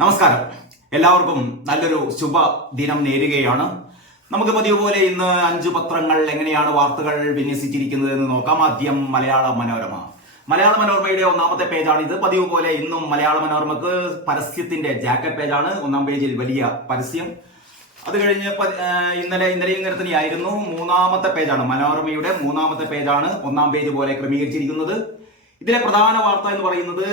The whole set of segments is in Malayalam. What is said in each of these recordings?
നമസ്കാരം. എല്ലാവർക്കും നല്ലൊരു ശുഭ ദിനം നേരുകയാണ്. നമുക്ക് പതിവ് പോലെ ഇന്ന് 5 പത്രങ്ങൾ എങ്ങനെയാണ് വാർത്തകൾ വിന്യസിച്ചിരിക്കുന്നത് എന്ന് നോക്കാം. ആദ്യം മലയാള മനോരമ. മലയാള മനോരമയുടെ ഒന്നാമത്തെ പേജാണ് ഇത്. പതിവ് പോലെ ഇന്നും മലയാള മനോരമക്ക് പരസ്യത്തിന്റെ ജാക്കറ്റ് പേജാണ്. ഒന്നാം പേജിൽ വലിയ പരസ്യം. അത് കഴിഞ്ഞ് ഇന്നലെയും ഇങ്ങനെ തന്നെയായിരുന്നു. മൂന്നാമത്തെ പേജാണ് മനോരമയുടെ മൂന്നാമത്തെ പേജാണ് ഒന്നാം പേജ് പോലെ ക്രമീകരിച്ചിരിക്കുന്നത്. ഇതിലെ പ്രധാന വാർത്ത എന്ന് പറയുന്നത്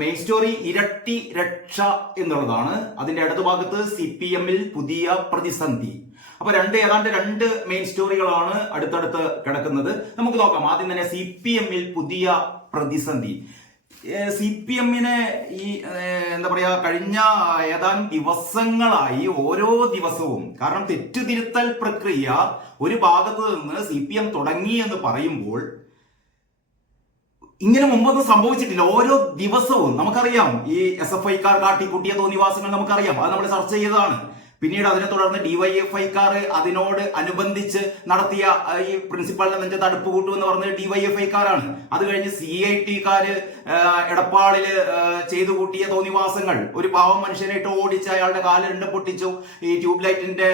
മെയിൻ സ്റ്റോറി ഇരട്ടി രക്ഷ എന്നുള്ളതാണ്. അതിന്റെ ഇടതുഭാഗത്ത് CPM-ൽ പുതിയ പ്രതിസന്ധി. അപ്പൊ ഏതാണ്ട് രണ്ട് മെയിൻ സ്റ്റോറികളാണ് അടുത്തടുത്ത് കിടക്കുന്നത്. നമുക്ക് നോക്കാം. ആദ്യം തന്നെ CPM-ൽ പുതിയ പ്രതിസന്ധി. CPM-നെ ഈ എന്താ പറയാ, കഴിഞ്ഞ ഏതാനും ദിവസങ്ങളായി ഓരോ ദിവസവും, കാരണം തെറ്റുതിരുത്തൽ പ്രക്രിയ ഒരു ഭാഗത്ത് നിന്ന് CPM തുടങ്ങി എന്ന് പറയുമ്പോൾ ഇങ്ങനെ മുമ്പൊന്നും സംഭവിച്ചിട്ടില്ല. ഓരോ ദിവസവും നമുക്കറിയാം ഈ SFI-ക്കാർ കാട്ടിക്കൂട്ടിയ തോന്നിവാസങ്ങൾ നമുക്കറിയാം. അത് നമ്മൾ ചർച്ച ചെയ്തതാണ്. പിന്നീട് അതിനെ തുടർന്ന് DYFI-ക്കാർ അതിനോട് അനുബന്ധിച്ച് നടത്തിയ ഈ പ്രിൻസിപ്പാളിന്റെ നെഞ്ചത്ത് അടുപ്പ് കൂട്ടുമെന്ന് പറഞ്ഞത് DYFI-ക്കാരാണ്. അത് കഴിഞ്ഞ് CIT-ക്കാര് എടപ്പാളില് ചെയ്തു കൂട്ടിയ തോന്നിവാസങ്ങൾ, ഒരു പാവം മനുഷ്യനെ ഇട്ട് ഓടിച്ച് അയാളുടെ കാല് രണ്ടും പൊട്ടിച്ചു, ഈ ട്യൂബ് ലൈറ്റിന്റെ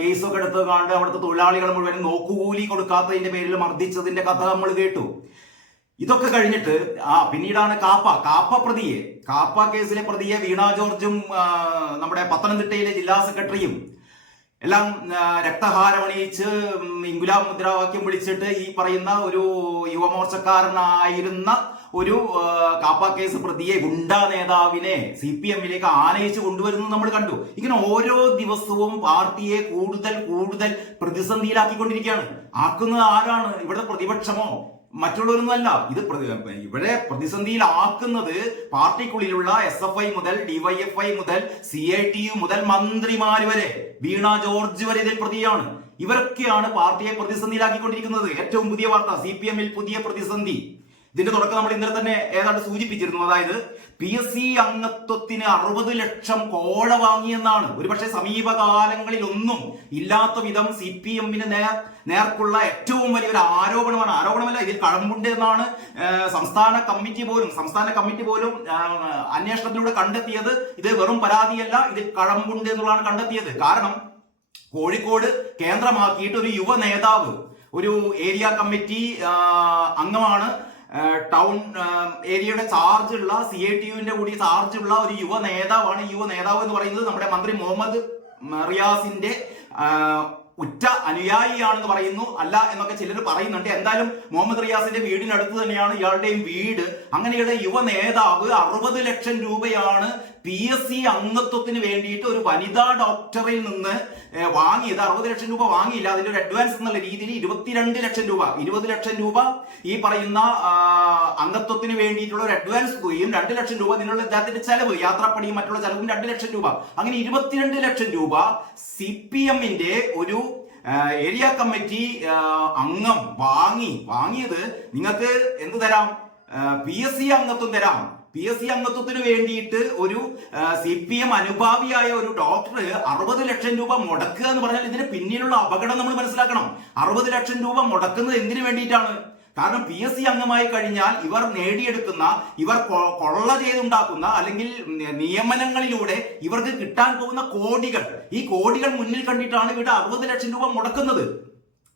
കേസൊക്കെ എടുത്ത് കണ്ട് അവിടുത്തെ തൊഴിലാളികൾ മുഴുവൻ നോക്കുകൂലി കൊടുക്കാത്തതിന്റെ പേരിൽ മർദ്ദിച്ചതിന്റെ കഥ നമ്മൾ കേട്ടു. ഇതൊക്കെ കഴിഞ്ഞിട്ട് പിന്നീടാണ് കാപ്പ കേസിലെ പ്രതിയെ വീണ ജോർജും നമ്മുടെ പത്തനംതിട്ടയിലെ ജില്ലാ സെക്രട്ടറിയും എല്ലാം രക്തഹാരമണിയിച്ച് ഇൻകുലാബ് മുദ്രാവാക്യം വിളിച്ചിട്ട് ഈ പറയുന്ന ഒരു യുവമോർച്ചക്കാരനായിരുന്ന ഒരു കാപ്പ കേസ് പ്രതിയെ, ഗുണ്ടാ നേതാവിനെ CPM-ലേക്ക് ആനയിച്ച് കൊണ്ടുവരുന്നത് നമ്മൾ കണ്ടു. ഇങ്ങനെ ഓരോ ദിവസവും പാർട്ടിയെ കൂടുതൽ പ്രതിസന്ധിയിലാക്കിക്കൊണ്ടിരിക്കുകയാണ്. ആക്കുന്നത് ആരാണ്? ഇവിടുത്തെ പ്രതിപക്ഷമോ മറ്റുള്ളവരൊന്നുമല്ല. ഇവിടെ പ്രതിസന്ധിയിലാക്കുന്നത് പാർട്ടിക്കുള്ളിലുള്ള SFI മുതൽ DYFI മുതൽ CITU മുതൽ മന്ത്രിമാർ വരെ, വീണ ജോർജ് വരെ ഇതിൽ പ്രതിയാണ്. ഇവരൊക്കെയാണ് പാർട്ടിയെ പ്രതിസന്ധിയിലാക്കിക്കൊണ്ടിരിക്കുന്നത്. ഏറ്റവും പുതിയ വാർത്ത, CPM-ൽ പുതിയ പ്രതിസന്ധി. ഇതിന്റെ തുടക്കം നമ്മൾ ഇന്നലെ തന്നെ ഏതാണ്ട് സൂചിപ്പിച്ചിരുന്നു. അതായത് PSC അംഗത്വത്തിന് 60 ലക്ഷം കോഴ വാങ്ങിയെന്നാണ്. ഒരുപക്ഷെ സമീപകാലങ്ങളിൽ ഒന്നും ഇല്ലാത്ത വിധം CPM-ന് നേർക്കുള്ള ഏറ്റവും വലിയൊരു ആരോപണമല്ല, ഇതിൽ കഴമ്പുണ്ട് എന്നാണ് സംസ്ഥാന കമ്മിറ്റി പോലും അന്വേഷണത്തിലൂടെ കണ്ടെത്തിയത്. ഇത് വെറും പരാതിയല്ല, ഇതിൽ കഴമ്പുണ്ട് എന്നുള്ളതാണ് കണ്ടെത്തിയത്. കാരണം കോഴിക്കോട് കേന്ദ്രമാക്കിയിട്ട് ഒരു യുവ നേതാവ്, ഒരു ഏരിയ കമ്മിറ്റി അംഗമാണ്, ടൗൺ ഏരിയയുടെ ചാർജുള്ള CITU-വിന്റെ കൂടി ചാർജുള്ള ഒരു യുവ നേതാവാണ്. യുവ നേതാവ് എന്ന് പറയുന്നത് നമ്മുടെ മന്ത്രി മുഹമ്മദ് റിയാസിന്റെ ഉറ്റ അനുയായിയാണെന്ന് പറയുന്നു. അല്ല എന്നൊക്കെ ചിലർ പറയുന്നുണ്ട്. എന്തായാലും മുഹമ്മദ് റിയാസിന്റെ വീടിനടുത്ത് തന്നെയാണ് ഇയാളുടെയും വീട്. അങ്ങനെയുള്ള യുവ നേതാവ് 60 ലക്ഷം രൂപയാണ് PSC അംഗത്വത്തിന് വേണ്ടിയിട്ട് ഒരു വനിതാ ഡോക്ടറിൽ നിന്ന് വാങ്ങിയത്. 60 ലക്ഷം രൂപ വാങ്ങിയില്ല, അതിന്റെ ഒരു അഡ്വാൻസ് എന്നുള്ള രീതിയിൽ 22 ലക്ഷം രൂപ, 20 ലക്ഷം രൂപ ഈ പറയുന്ന അംഗത്വത്തിന് വേണ്ടിയിട്ടുള്ള ഒരു അഡ്വാൻസ് തുകയും 2 ലക്ഷം രൂപ ഇതിനുള്ള അദ്ദേഹത്തിന്റെ ചെലവ്, യാത്രാപ്പണിയും മറ്റുള്ള ചെലവും 2 ലക്ഷം രൂപ, അങ്ങനെ 22 ലക്ഷം രൂപ CPM-ന്റെ ഒരു ഏരിയ കമ്മിറ്റി അംഗം വാങ്ങിയത്. നിങ്ങൾക്ക് എന്ത് തരാം? PSC അംഗത്വം തരാം. PSC അംഗത്വത്തിന് വേണ്ടിയിട്ട് ഒരു CPM അനുഭാവിയായ ഒരു ഡോക്ടർ 60 ലക്ഷം രൂപ മുടക്കുക എന്ന് പറഞ്ഞാൽ ഇതിന് പിന്നിലുള്ള അപകടം നമ്മൾ മനസ്സിലാക്കണം. 60 ലക്ഷം രൂപ മുടക്കുന്നത് എന്തിനു വേണ്ടിയിട്ടാണ്? കാരണം PSC അംഗമായി കഴിഞ്ഞാൽ ഇവർ നേടിയെടുക്കുന്ന, ഇവർ കൊള്ള ചെയ്തുണ്ടാക്കുന്ന അല്ലെങ്കിൽ നിയമനങ്ങളിലൂടെ ഇവർക്ക് കിട്ടാൻ പോകുന്ന കോടികൾ, ഈ കോടികൾ മുന്നിൽ കണ്ടിട്ടാണ് ഇവിടെ 60 ലക്ഷം രൂപ മുടക്കുന്നത്.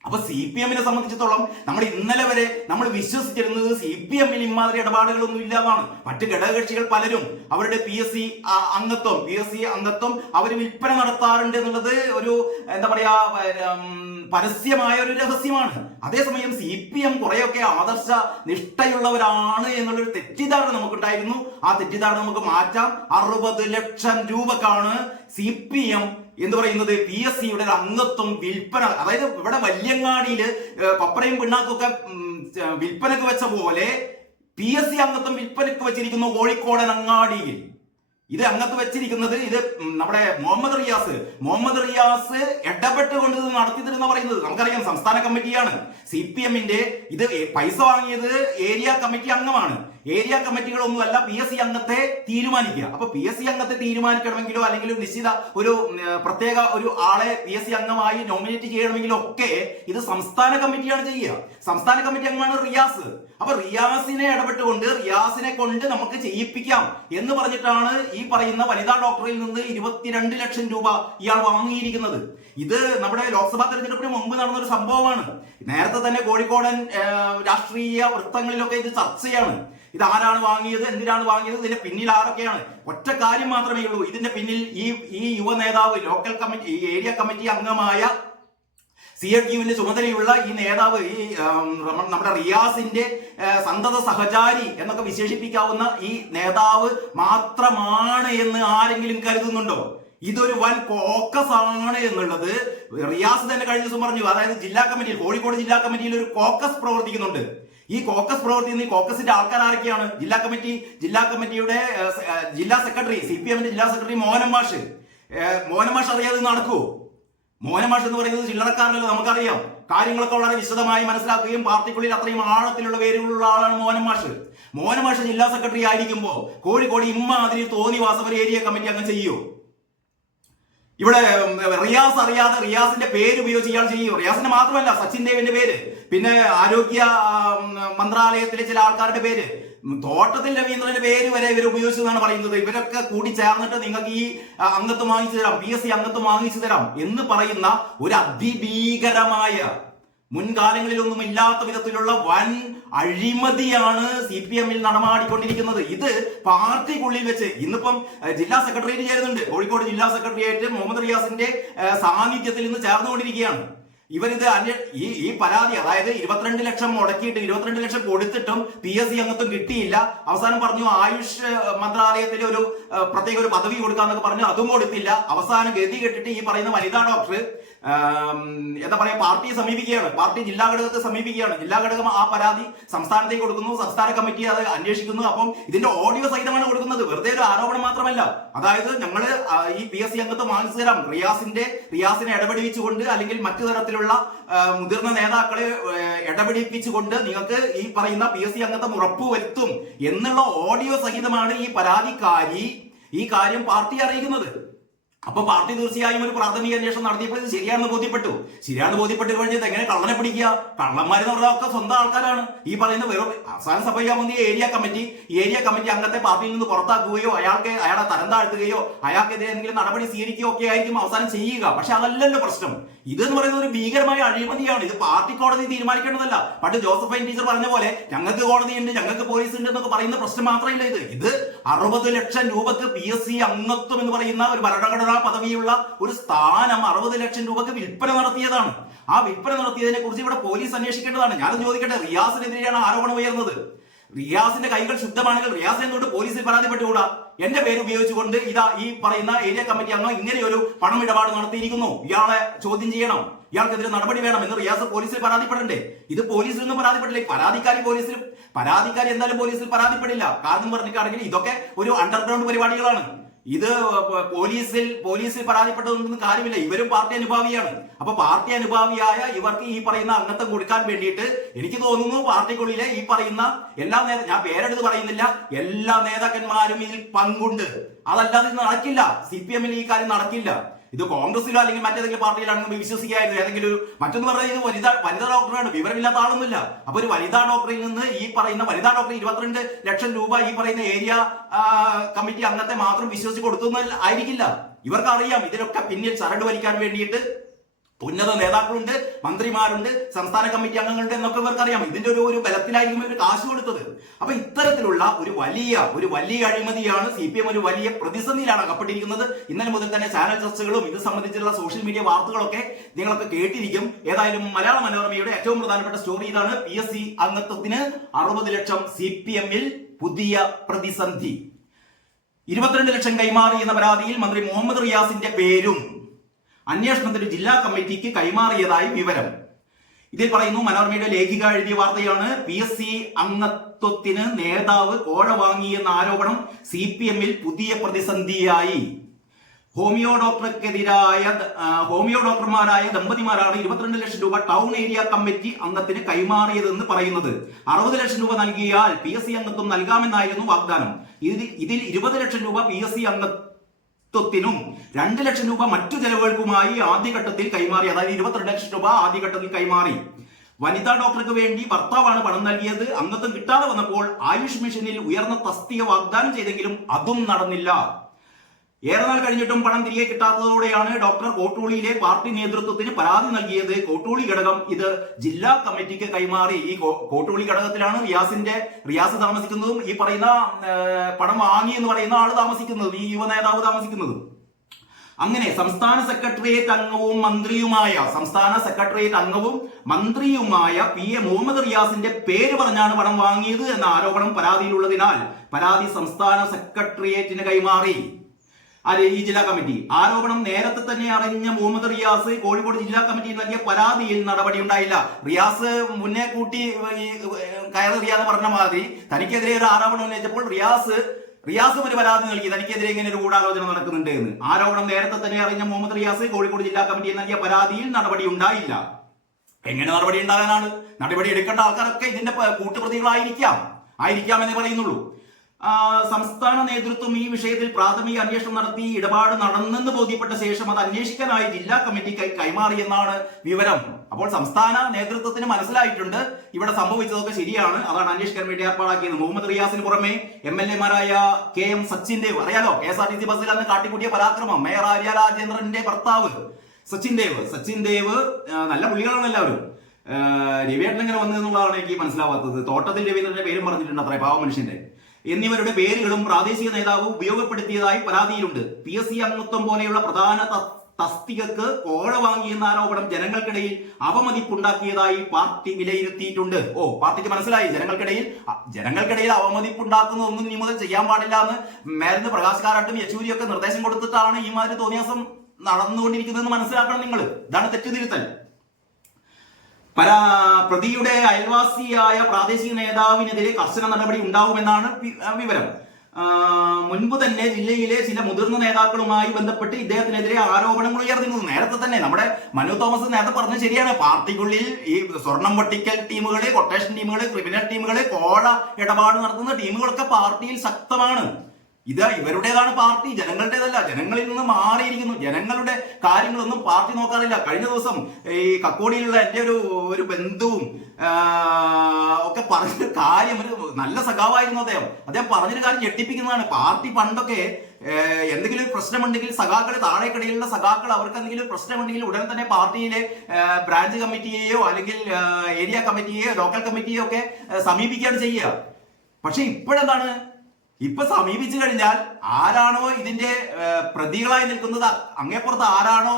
അപ്പൊ CPM-നെ സംബന്ധിച്ചിടത്തോളം നമ്മൾ ഇന്നലെ വരെ നമ്മൾ വിശ്വസിച്ചിരുന്നത് CPM-ൽ ഇമാതിരി ഇടപാടുകളൊന്നും ഇല്ലാതാണ്. മറ്റ് ഘടകകക്ഷികൾ പലരും അവരുടെ PSC അംഗത്വം അവർ വിൽപ്പന നടത്താറുണ്ട് എന്നുള്ളത് ഒരു എന്താ പറയാ പരസ്യമായ ഒരു രഹസ്യമാണ്. അതേസമയം CPM കുറെയൊക്കെ ആദർശ നിഷ്ഠയുള്ളവരാണ് എന്നുള്ളൊരു തെറ്റിദ്ധാരണ നമുക്കുണ്ടായിരുന്നു. ആ തെറ്റിദ്ധാരണ നമുക്ക് മാറ്റാം. 60 ലക്ഷം രൂപക്കാണ് CPM എന്ന് പറയുന്നത് PSC-യുടെ അംഗത്വം വിൽപ്പന. അതായത് ഇവിടെ വല്യങ്ങാടിയില് കൊപ്രയും പിണ്ണാക്കൊക്കെ വിൽപ്പനക്ക് വെച്ച പോലെ PSC അംഗത്വം വിൽപ്പനക്ക് വെച്ചിരിക്കുന്നു കോഴിക്കോടൻ അങ്ങാടിയിൽ. ഇത് അംഗത്ത് വെച്ചിരിക്കുന്നത് ഇത് നമ്മുടെ മുഹമ്മദ് റിയാസ് ഇടപെട്ടുകൊണ്ട് ഇത് നടത്തി തരുന്ന പറയുന്നത് നമുക്കറിയാം. സംസ്ഥാന കമ്മിറ്റിയാണ് CPM-ന്റെ. ഇത് പൈസ വാങ്ങിയത് ഏരിയ കമ്മിറ്റി അംഗമാണ്. ഏരിയ കമ്മിറ്റികളൊന്നുമല്ല PSC അംഗത്തെ തീരുമാനിക്കുക. അപ്പൊ PSC അംഗത്തെ തീരുമാനിക്കണമെങ്കിലോ അല്ലെങ്കിൽ ഒരു നിശ്ചിത ഒരു പ്രത്യേക ഒരു ആളെ PSC അംഗമായി നോമിനേറ്റ് ചെയ്യണമെങ്കിലോ ഒക്കെ ഇത് സംസ്ഥാന കമ്മിറ്റിയാണ് ചെയ്യുക. സംസ്ഥാന കമ്മിറ്റി അംഗമാണ് റിയാസ്. അപ്പൊ റിയാസിനെ ഇടപെട്ടുകൊണ്ട് റിയാസിനെ കൊണ്ട് നമുക്ക് ചെയ്യിപ്പിക്കാം എന്ന് പറഞ്ഞിട്ടാണ് ഈ പറയുന്ന വനിതാ ഡോക്ടറിൽ നിന്ന് 22 ലക്ഷം രൂപ ഇയാൾ വാങ്ങിയിരിക്കുന്നത്. ഇത് നമ്മുടെ ലോക്സഭാ തെരഞ്ഞെടുപ്പിന് മുമ്പ് നടന്നൊരു സംഭവമാണ്. നേരത്തെ തന്നെ കോഴിക്കോടൻ രാഷ്ട്രീയ വൃത്തങ്ങളിലൊക്കെ ഇത് ചർച്ചയാണ്. ഇത് ആരാണ് വാങ്ങിയത്, എന്തിനാണ് വാങ്ങിയത്, ഇതിന്റെ പിന്നിൽ ആരൊക്കെയാണ്? ഒറ്റ കാര്യം മാത്രമേ ഉള്ളൂ. ഇതിന്റെ പിന്നിൽ ഈ യുവ നേതാവ്, ലോക്കൽ കമ്മിറ്റി, ഏരിയ കമ്മിറ്റി അംഗമായ CIDUവിന്റെ ചുമതലയുള്ള ഈ നേതാവ്, ഈ നമ്മുടെ റിയാസിന്റെ സന്തത സഹചാരി എന്നൊക്കെ വിശേഷിപ്പിക്കാവുന്ന ഈ നേതാവ് മാത്രമാണ് എന്ന് ആരെങ്കിലും കരുതുന്നുണ്ടോ? ഇതൊരു വൻ കോക്കസ് ആണ് എന്നുള്ളത് റിയാസ് തന്നെ കഴിഞ്ഞ ദിവസം പറഞ്ഞു. അതായത് ജില്ലാ കമ്മിറ്റിയിൽ, കോഴിക്കോട് ജില്ലാ കമ്മിറ്റിയിൽ ഒരു കോക്കസ് പ്രവർത്തിക്കുന്നുണ്ട്. ഈ കോക്കസ് പ്രവർത്തിക്കുന്ന ഈ കോക്കസിന്റെ ആൾക്കാർ ആരൊക്കെയാണ്? ജില്ലാ കമ്മിറ്റിയുടെ ജില്ലാ സെക്രട്ടറി, CPMന്റെ ജില്ലാ സെക്രട്ടറി മോഹനൻ മാഷ് അറിയാതെ നടക്കുവോ? മോഹനൻ മാഷ് എന്ന് പറയുന്നത് ചില്ലറക്കാരനല്ല, നമുക്കറിയാം. കാര്യങ്ങളൊക്കെ വളരെ വിശദമായി മനസ്സിലാക്കുകയും പാർട്ടിക്കുള്ളിൽ അത്രയും ആഴത്തിലുള്ള വേരുകളുള്ള ആളാണ് മോഹനൻ മാഷ് ജില്ലാ സെക്രട്ടറി ആയിരിക്കുമ്പോ കോഴിക്കോട് ഇമ്മാതിരി തോന്നിവാസം ഒരു ഏരിയ കമ്മിറ്റി അങ്ങ് ചെയ്യൂ? ഇവിടെ റിയാസ് അറിയാതെ റിയാസിന്റെ പേര് ഉപയോഗിച്ച് ഇയാൾ ചെയ്യും. റിയാസിന്റെ മാത്രമല്ല, സച്ചിൻ ദേവിന്റെ പേര്, പിന്നെ ആരോഗ്യ മന്ത്രാലയത്തിലെ ചില ആൾക്കാരുടെ പേര്, തോട്ടത്തിൽ രവീന്ദ്രന്റെ പേര് വരെ ഇവർ ഉപയോഗിച്ചതെന്നാണ് പറയുന്നത്. ഇവരൊക്കെ കൂടി ചേർന്നിട്ട് നിങ്ങൾക്ക് ഈ അംഗത്വം വാങ്ങിച്ചു തരാം, PSC അംഗത്വം വാങ്ങിച്ചു തരാം എന്ന് പറയുന്ന ഒരു അതിഭീകരമായ, മുൻകാലങ്ങളിലൊന്നും ഇല്ലാത്ത വിധത്തിലുള്ള വൻ അഴിമതിയാണ് CPMൽ നടമാടിക്കൊണ്ടിരിക്കുന്നത്. ഇത് പാർട്ടിക്കുള്ളിൽ വെച്ച് ഇന്നിപ്പം ജില്ലാ സെക്രട്ടേറിയറ്റ് ചേരുന്നുണ്ട്. കോഴിക്കോട് ജില്ലാ സെക്രട്ടേറിയറ്റ് മുഹമ്മദ് റിയാസിന്റെ സാന്നിധ്യത്തിൽ ഇന്ന് ചേർന്നുകൊണ്ടിരിക്കുകയാണ്. ഇവരിത് ഈ പരാതി, അതായത് 22 ലക്ഷം മുടക്കിയിട്ട് 22 ലക്ഷം കൊടുത്തിട്ടും PSC അംഗത്വം കിട്ടിയില്ല. അവസാനം പറഞ്ഞു ആയുഷ് മന്ത്രാലയത്തിൽ ഒരു പ്രത്യേക ഒരു പദവി കൊടുക്കാന്നൊക്കെ പറഞ്ഞു, അതും കൊടുത്തില്ല. അവസാനം ഗതി കെട്ടിട്ട് ഈ പറയുന്ന വനിതാ ഡോക്ടർ എന്താ പറയാ, പാർട്ടിയെ സമീപിക്കുകയാണ്, പാർട്ടി ജില്ലാ ഘടകത്തെ സമീപിക്കുകയാണ്. ജില്ലാ ഘടകം ആ പരാതി സംസ്ഥാനത്തേക്ക് കൊടുക്കുന്നു, സംസ്ഥാന കമ്മിറ്റി അത് അന്വേഷിക്കുന്നു. അപ്പം ഇതിന്റെ ഓഡിയോ സഹിതമാണ് കൊടുക്കുന്നത്, വെറുതെ ഒരു ആരോപണം മാത്രമല്ല. അതായത് ഞങ്ങള് ഈ PSC അംഗത്വം വാങ്ങിച്ചു തരാം, റിയാസിനെ ഇടപെടിപ്പിച്ചുകൊണ്ട് അല്ലെങ്കിൽ മറ്റു തരത്തിലുള്ള മുതിർന്ന നേതാക്കളെ ഇടപെടിപ്പിച്ചുകൊണ്ട് നിങ്ങൾക്ക് ഈ പറയുന്ന PSC അംഗത്വം ഉറപ്പുവരുത്തും എന്നുള്ള ഓഡിയോ സഹിതമാണ് ഈ പരാതിക്കാരി ഈ കാര്യം പാർട്ടി അറിയിക്കുന്നത്. അപ്പൊ പാർട്ടി തീർച്ചയായും ഒരു പ്രാഥമിക അന്വേഷണം നടത്തിയപ്പോൾ ഇത് ശരിയാണെന്ന് ബോധ്യപ്പെട്ട് കഴിഞ്ഞത് എങ്ങനെ കള്ളനെ പിടിക്കുക? കള്ളന്മാരെന്ന് പറഞ്ഞാൽ സ്വന്തം ആൾക്കാരാണ്. ഈ പറയുന്ന വെറും അവസാന സഭയാകുന്ന ഏരിയ കമ്മിറ്റി അംഗത്തെ പാർട്ടിയിൽ നിന്ന് പുറത്താക്കുകയോ അയാളെ തരം താഴ്ത്തുകയോ അയാൾക്കെതിരെ എന്തെങ്കിലും നടപടി സ്വീകരിക്കുകയോ ഒക്കെ ആയിരിക്കും അവസാനം ചെയ്യുക. പക്ഷെ അതല്ലല്ലോ പ്രശ്നം. ഇതെന്ന് പറയുന്നത് ഒരു ഭീകരമായ അഴിമതിയാണ്. ഇത് പാർട്ടി കോടതി തീരുമാനിക്കേണ്ടതല്ല. പണ്ട് ജോസഫൈൻ ടീച്ചർ പറഞ്ഞ പോലെ ഞങ്ങൾക്ക് കോടതിയുണ്ട്, ഞങ്ങൾക്ക് പോലീസ് ഉണ്ട് എന്നൊക്കെ പറയുന്ന പ്രശ്നം മാത്രമല്ല ഇത് 60 ലക്ഷം രൂപക്ക് PSC അംഗത്വം എന്ന് പറയുന്ന ഒരു ഭരണഘടനാ പദവിയുള്ള ഒരു സ്ഥാനം 60 ലക്ഷം രൂപക്ക് വിൽപ്പന നടത്തിയതാണ്. ആ വിൽപ്പന നടത്തിയതിനെ കുറിച്ച് ഇവിടെ പോലീസ് അന്വേഷിക്കേണ്ടതാണ്. ഞാനും ചോദിക്കട്ടെ, റിയാസിനെതിരെയാണ് ആരോപണം ഉയർന്നത്. റിയാസിന്റെ കൈകൾ ശുദ്ധമാണെങ്കിൽ റിയാസ് എന്തുകൊണ്ട് പോലീസിൽ പരാതിപ്പെട്ടുകൂടാ? എന്റെ പേര് ഉപയോഗിച്ചുകൊണ്ട് ഈ പറയുന്ന ഏരിയ കമ്മിറ്റി അംഗം ഇങ്ങനെ ഒരു പണമിടപാട് നടത്തിയിരിക്കുന്നു, ഇയാളെ ചോദ്യം ചെയ്യണം, ഇയാൾക്കെതിരെ നടപടി വേണം എന്ന് റിയാസ് പോലീസിൽ പരാതിപ്പെടണ്ടേ? ഇത് പോലീസിൽ നിന്നും പരാതിപ്പെടില്ലേ? പരാതിക്കാരി എന്തായാലും പോലീസിൽ പരാതിപ്പെടില്ല. കാരണം പറഞ്ഞിട്ടാണെങ്കിൽ ഇതൊക്കെ ഒരു അണ്ടർഗ്രൗണ്ട് പരിപാടികളാണ്. ഇത് പോലീസിൽ പരാതിപ്പെട്ടതൊന്നും കാര്യമില്ല. ഇവരും പാർട്ടി അനുഭാവിയാണ്. അപ്പൊ പാർട്ടി അനുഭാവിയായ ഇവർക്ക് ഈ പറയുന്ന അംഗത്വം കൊടുക്കാൻ വേണ്ടിയിട്ട് എനിക്ക് തോന്നുന്നു പാർട്ടിക്കുള്ളിലെ ഈ പറയുന്ന ഞാൻ പേരെടുത്ത് പറയുന്നില്ല, എല്ലാ നേതാക്കന്മാരും ഇതിൽ പങ്കുണ്ട്. അതല്ലാതെ ഇത് നടക്കില്ല. CPMൽ ഈ കാര്യം നടക്കില്ല. ഇത് കോൺഗ്രസിലോ അല്ലെങ്കിൽ മറ്റേതെങ്കിലും പാർട്ടിയിലാണെങ്കിൽ വിശ്വസിക്കായിരുന്നു. ഏതെങ്കിലും ഒരു മറ്റൊന്ന് പറഞ്ഞാൽ ഇത് വനിതാ ഡോക്ടറാണ്, വിവരമില്ലാത്ത ആളൊന്നുമില്ല. അപ്പൊ ഒരു വനിതാ ഡോക്ടറിൽ നിന്ന് ഈ പറയുന്ന വനിതാ ഡോക്ടർ 22 ലക്ഷം രൂപ ഈ പറയുന്ന ഏരിയ കമ്മിറ്റി അംഗത്തെ മാത്രം വിശ്വസിച്ച് കൊടുക്കുന്നതിൽ ആയിരിക്കില്ല. ഇവർക്ക് അറിയാം ഇതിലൊക്കെ പിന്നിൽ ചരട് വലിക്കാൻ വേണ്ടിയിട്ട് ഉന്നത നേതാക്കളുണ്ട്, മന്ത്രിമാരുണ്ട്, സംസ്ഥാന കമ്മിറ്റി അംഗങ്ങളുണ്ട് എന്നൊക്കെ ഇവർക്കറിയാം. ഇതിന്റെ ഒരു ബലത്തിലായിരിക്കും ഇവർ കാശ് കൊടുത്തത്. അപ്പൊ ഇത്തരത്തിലുള്ള ഒരു വലിയ അഴിമതിയാണ്. CPM ഒരു വലിയ പ്രതിസന്ധിയിലാണ് അകപ്പെട്ടിരിക്കുന്നത്. ഇന്നലെ മുതൽ തന്നെ ചാനൽ ചർച്ചകളും ഇത് സംബന്ധിച്ചുള്ള സോഷ്യൽ മീഡിയ വാർത്തകളൊക്കെ നിങ്ങളൊക്കെ കേട്ടിരിക്കും. ഏതായാലും മലയാള മനോരമയുടെ ഏറ്റവും പ്രധാനപ്പെട്ട സ്റ്റോറി ഇതാണ്. PSC അംഗത്വത്തിന് 60 ലക്ഷം CPMൽ പുതിയ പ്രതിസന്ധി. 22 ലക്ഷം കൈമാറി എന്ന പരാതിയിൽ മന്ത്രി മുഹമ്മദ് റിയാസിന്റെ പേരും അന്വേഷണത്തിന് ജില്ലാ കമ്മിറ്റിക്ക് കൈമാറിയതായി വിവരം. ഇതിൽ പറയുന്നു, മനോരമയുടെ ലേഖിക എഴുതിയ വാർത്തയാണ്. PSC അംഗത്വത്തിന് നേതാവ് കോഴ വാങ്ങിയെന്ന ആരോപണം CPMൽ പുതിയ പ്രതിസന്ധിയായി. ഹോമിയോ ഡോക്ടർമാരായ ദമ്പതിമാരാണ് 22 ലക്ഷം രൂപ ടൗൺ ഏരിയ കമ്മിറ്റി അംഗത്തിന് കൈമാറിയതെന്ന് പറയുന്നത്. 60 ലക്ഷം രൂപ നൽകിയാൽ PSC അംഗത്വം നൽകാമെന്നായിരുന്നു വാഗ്ദാനം. ഇതിൽ 20 ലക്ഷം രൂപ PSC അംഗത്വത്തിനും 2 ലക്ഷം രൂപ മറ്റു ചെലവുകൾക്കുമായി ആദ്യഘട്ടത്തിൽ കൈമാറി. അതായത് 22 ലക്ഷം രൂപ ആദ്യഘട്ടത്തിൽ കൈമാറി. വനിതാ ഡോക്ടർക്ക് വേണ്ടി ഭർത്താവാണ് പണം നൽകിയത്. അംഗത്വം കിട്ടാതെ വന്നപ്പോൾ ആയുഷ് മിഷനിൽ ഉയർന്ന തസ്തിക വാഗ്ദാനം ചെയ്തെങ്കിലും അതും നടന്നില്ല. ഏറെ നാൾ കഴിഞ്ഞിട്ടും പണം തിരികെ കിട്ടാത്തതോടെയാണ് ഡോക്ടർ കോട്ടൂളിയിലെ പാർട്ടി നേതൃത്വത്തിന് പരാതി നൽകിയത്. കോട്ടൂളി ഘടകം ഇത് ജില്ലാ കമ്മിറ്റിക്ക് കൈമാറി. ഈ കോട്ടൂളി ഘടകത്തിലാണ് റിയാസ് താമസിക്കുന്നതും ഈ പറയുന്ന പണം വാങ്ങി എന്ന് പറയുന്ന ആള് താമസിക്കുന്നതും ഈ യുവ നേതാവ് താമസിക്കുന്നതും. അങ്ങനെ സംസ്ഥാന സെക്രട്ടേറിയറ്റ് അംഗവും മന്ത്രിയുമായ PA മുഹമ്മദ് റിയാസിന്റെ പേര് പറഞ്ഞാണ് പണം വാങ്ങിയത് എന്ന ആരോപണം പരാതിയിലുള്ളതിനാൽ പരാതി സംസ്ഥാന സെക്രട്ടേറിയറ്റിന് കൈമാറി. ഈ ജില്ലാ കമ്മിറ്റി ആരോപണം നേരത്തെ തന്നെ അറിഞ്ഞ മുഹമ്മദ് റിയാസ് കോഴിക്കോട് ജില്ലാ കമ്മിറ്റിയിൽ നൽകിയ പരാതിയിൽ നടപടി ഉണ്ടായില്ല. റിയാസ് മുന്നേ കൂട്ടി കയറിയാന്ന് പറഞ്ഞ മാതിരി തനിക്കെതിരെ ഒരു ആരോപണം ഉന്നയിച്ചപ്പോൾ റിയാസും ഒരു പരാതി നൽകി തനിക്കെതിരെ ഇങ്ങനെ ഒരു ഗൂഢാലോചന നടക്കുന്നുണ്ട് എന്ന്. ആരോപണം നേരത്തെ തന്നെ അറിഞ്ഞ മുഹമ്മദ് റിയാസ് കോഴിക്കോട് ജില്ലാ കമ്മിറ്റിയിൽ നൽകിയ പരാതിയിൽ നടപടി ഉണ്ടായില്ല. എങ്ങനെ നടപടി ഉണ്ടാകാനാണ്? നടപടി എടുക്കേണ്ട ആൾക്കാരൊക്കെ ഇതിന്റെ ആയിരിക്കാം എന്നേ പറയുന്നുള്ളൂ. സംസ്ഥാന നേതൃത്വം ഈ വിഷയത്തിൽ പ്രാഥമിക അന്വേഷണം നടത്തി ഇടപാട് നടന്നെന്ന് ബോധ്യപ്പെട്ട ശേഷം അത് അന്വേഷിക്കാനായി ജില്ലാ കമ്മിറ്റിക്ക് കൈമാറിയെന്നാണ് വിവരം. അപ്പോൾ സംസ്ഥാന നേതൃത്വത്തിന് മനസ്സിലായിട്ടുണ്ട് ഇവിടെ സംഭവിച്ചതൊക്കെ ശരിയാണ്, അതാണ് അന്വേഷിക്കാൻ വേണ്ടി ഏർപ്പാടാക്കിയത്. മുഹമ്മദ് റിയാസിന് പുറമെ MLA-മാരായ KM സച്ചിൻ ദേവ്, അറിയാലോ KSRTC ബസ്സിൽ അന്ന് കാട്ടിക്കൂട്ടിയ പരാക്രമം, മേയർ ആര്യ രാജേന്ദ്രന്റെ ഭർത്താവ് സച്ചിൻ ദേവ് നല്ല പുള്ളികളാണ് എല്ലാവരും. രവിയേട്ടൻ ഇങ്ങനെ വന്നു എന്നുള്ളതാണ് എനിക്ക് മനസ്സിലാവാത്തത്. തോട്ടത്തിൽ രവീന്ദ്രന്റെ പേരും പറഞ്ഞിട്ടുണ്ട് അത്ര പാവ മനുഷ്യന്റെ. എന്നിവരുടെ പേരുകളും പ്രാദേശിക നേതാവ് ഉപയോഗപ്പെടുത്തിയതായി പരാതിയിലുണ്ട്. PSC അംഗത്വം പോലെയുള്ള പ്രധാന തസ്തികക്ക് കോഴ വാങ്ങിയെന്ന ആരോപണം ജനങ്ങൾക്കിടയിൽ അവമതിപ്പുണ്ടാക്കിയതായി പാർട്ടി വിലയിരുത്തിയിട്ടുണ്ട്. പാർട്ടിക്ക് മനസ്സിലായി ജനങ്ങൾക്കിടയിൽ അവമതിപ്പുണ്ടാക്കുന്നതൊന്നും ഇനി മുതൽ ചെയ്യാൻ പാടില്ല എന്ന് മേൽന്ന് പ്രകാശ് കാരാട്ടും യെച്ചൂരിയൊക്കെ നിർദ്ദേശം കൊടുത്തിട്ടാണ് ഈ മാതിരി തോന്നിയാസം നടന്നുകൊണ്ടിരിക്കുന്നതെന്ന് മനസ്സിലാക്കണം നിങ്ങൾ. ഇതാണ് തെറ്റുതിരുത്തൽ. പ്രതിയുടെ അയൽവാസിയായ പ്രാദേശിക നേതാവിനെതിരെ കർശന നടപടി ഉണ്ടാകുമെന്നാണ് വിവരം. മുൻപ് തന്നെ ജില്ലയിലെ ചില മുതിർന്ന നേതാക്കളുമായി ബന്ധപ്പെട്ട് ഇദ്ദേഹത്തിനെതിരെ ആരോപണങ്ങൾ ഉയർന്നിരുന്നു. നേരത്തെ തന്നെ നമ്മുടെ മനു തോമസ് നേരത്തെ പറഞ്ഞത് ശരിയാണ്. പാർട്ടിക്കുള്ളിൽ ഈ സ്വർണം പൊട്ടിക്കൽ ടീമുകള്, കൊട്ടേഷൻ ടീമുകള്, ക്രിമിനൽ ടീമുകള്, കോഴ ഇടപാട് നടത്തുന്ന ടീമുകളൊക്കെ പാർട്ടിയിൽ ശക്തമാണ്. ഇവരുടേതാണ് പാർട്ടി, ജനങ്ങളുടേതല്ല. ജനങ്ങളിൽ നിന്ന് മാറിയിരിക്കുന്നു. ജനങ്ങളുടെ കാര്യങ്ങളൊന്നും പാർട്ടി നോക്കാറില്ല. കഴിഞ്ഞ ദിവസം ഈ കക്കോടിയിലുള്ള എൻ്റെ ഒരു ബന്ധുവും ഒക്കെ പറഞ്ഞൊരു കാര്യം, ഒരു നല്ല സഖാവായിരുന്നു അദ്ദേഹം പറഞ്ഞൊരു കാര്യം ഞെട്ടിപ്പിക്കുന്നതാണ്. പാർട്ടി പണ്ടൊക്കെ എന്തെങ്കിലും ഒരു പ്രശ്നമുണ്ടെങ്കിൽ സഖാക്കൾ, താഴേക്കടയിലുള്ള സഖാക്കൾ, അവർക്ക് എന്തെങ്കിലും പ്രശ്നമുണ്ടെങ്കിൽ ഉടൻ തന്നെ പാർട്ടിയിലെ ബ്രാഞ്ച് കമ്മിറ്റിയെയോ അല്ലെങ്കിൽ ഏരിയ കമ്മിറ്റിയെയോ ലോക്കൽ കമ്മിറ്റിയെയോ ഒക്കെ സമീപിക്കുകയാണ് ചെയ്യുക. പക്ഷെ ഇപ്പോഴെന്താണ്? ഇപ്പൊ സമീപിച്ചു കഴിഞ്ഞാൽ ആരാണോ ഇതിന്റെ പ്രതികളായി നിൽക്കുന്നത്, അങ്ങേപ്പുറത്ത് ആരാണോ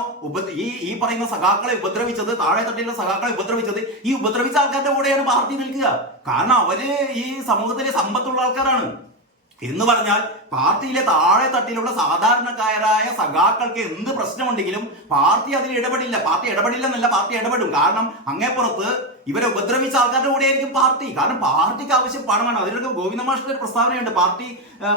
ഈ പറയുന്ന സഖാക്കളെ ഉപദ്രവിച്ചത്, താഴെ തട്ടിലുള്ള സഖാക്കളെ ഉപദ്രവിച്ചത്, ഈ ഉപദ്രവിച്ച ആൾക്കാരുടെ കൂടെയാണ് പാർട്ടി നിൽക്കുക. കാരണം അവര് ഈ സമൂഹത്തിലെ സമ്പത്തുള്ള ആൾക്കാരാണ്. എന്ന് പറഞ്ഞാൽ പാർട്ടിയിലെ താഴെ തട്ടിലുള്ള സാധാരണക്കാരായ സഖാക്കൾക്ക് എന്ത് പ്രശ്നമുണ്ടെങ്കിലും പാർട്ടി അതിൽ ഇടപെടില്ല. പാർട്ടി ഇടപെടും. കാരണം അങ്ങേപ്പുറത്ത് ഇവരെ ഉപദ്രവിച്ച ആൾക്കാരുടെ കൂടെ ആയിരിക്കും പാർട്ടി. കാരണം പാർട്ടിക്ക് ആവശ്യം പണമാണ്. അതിലൊക്കെ ഗോവിന്ദ മാഷിന്റെ ഒരു പ്രസ്താവനയുണ്ട്, പാർട്ടി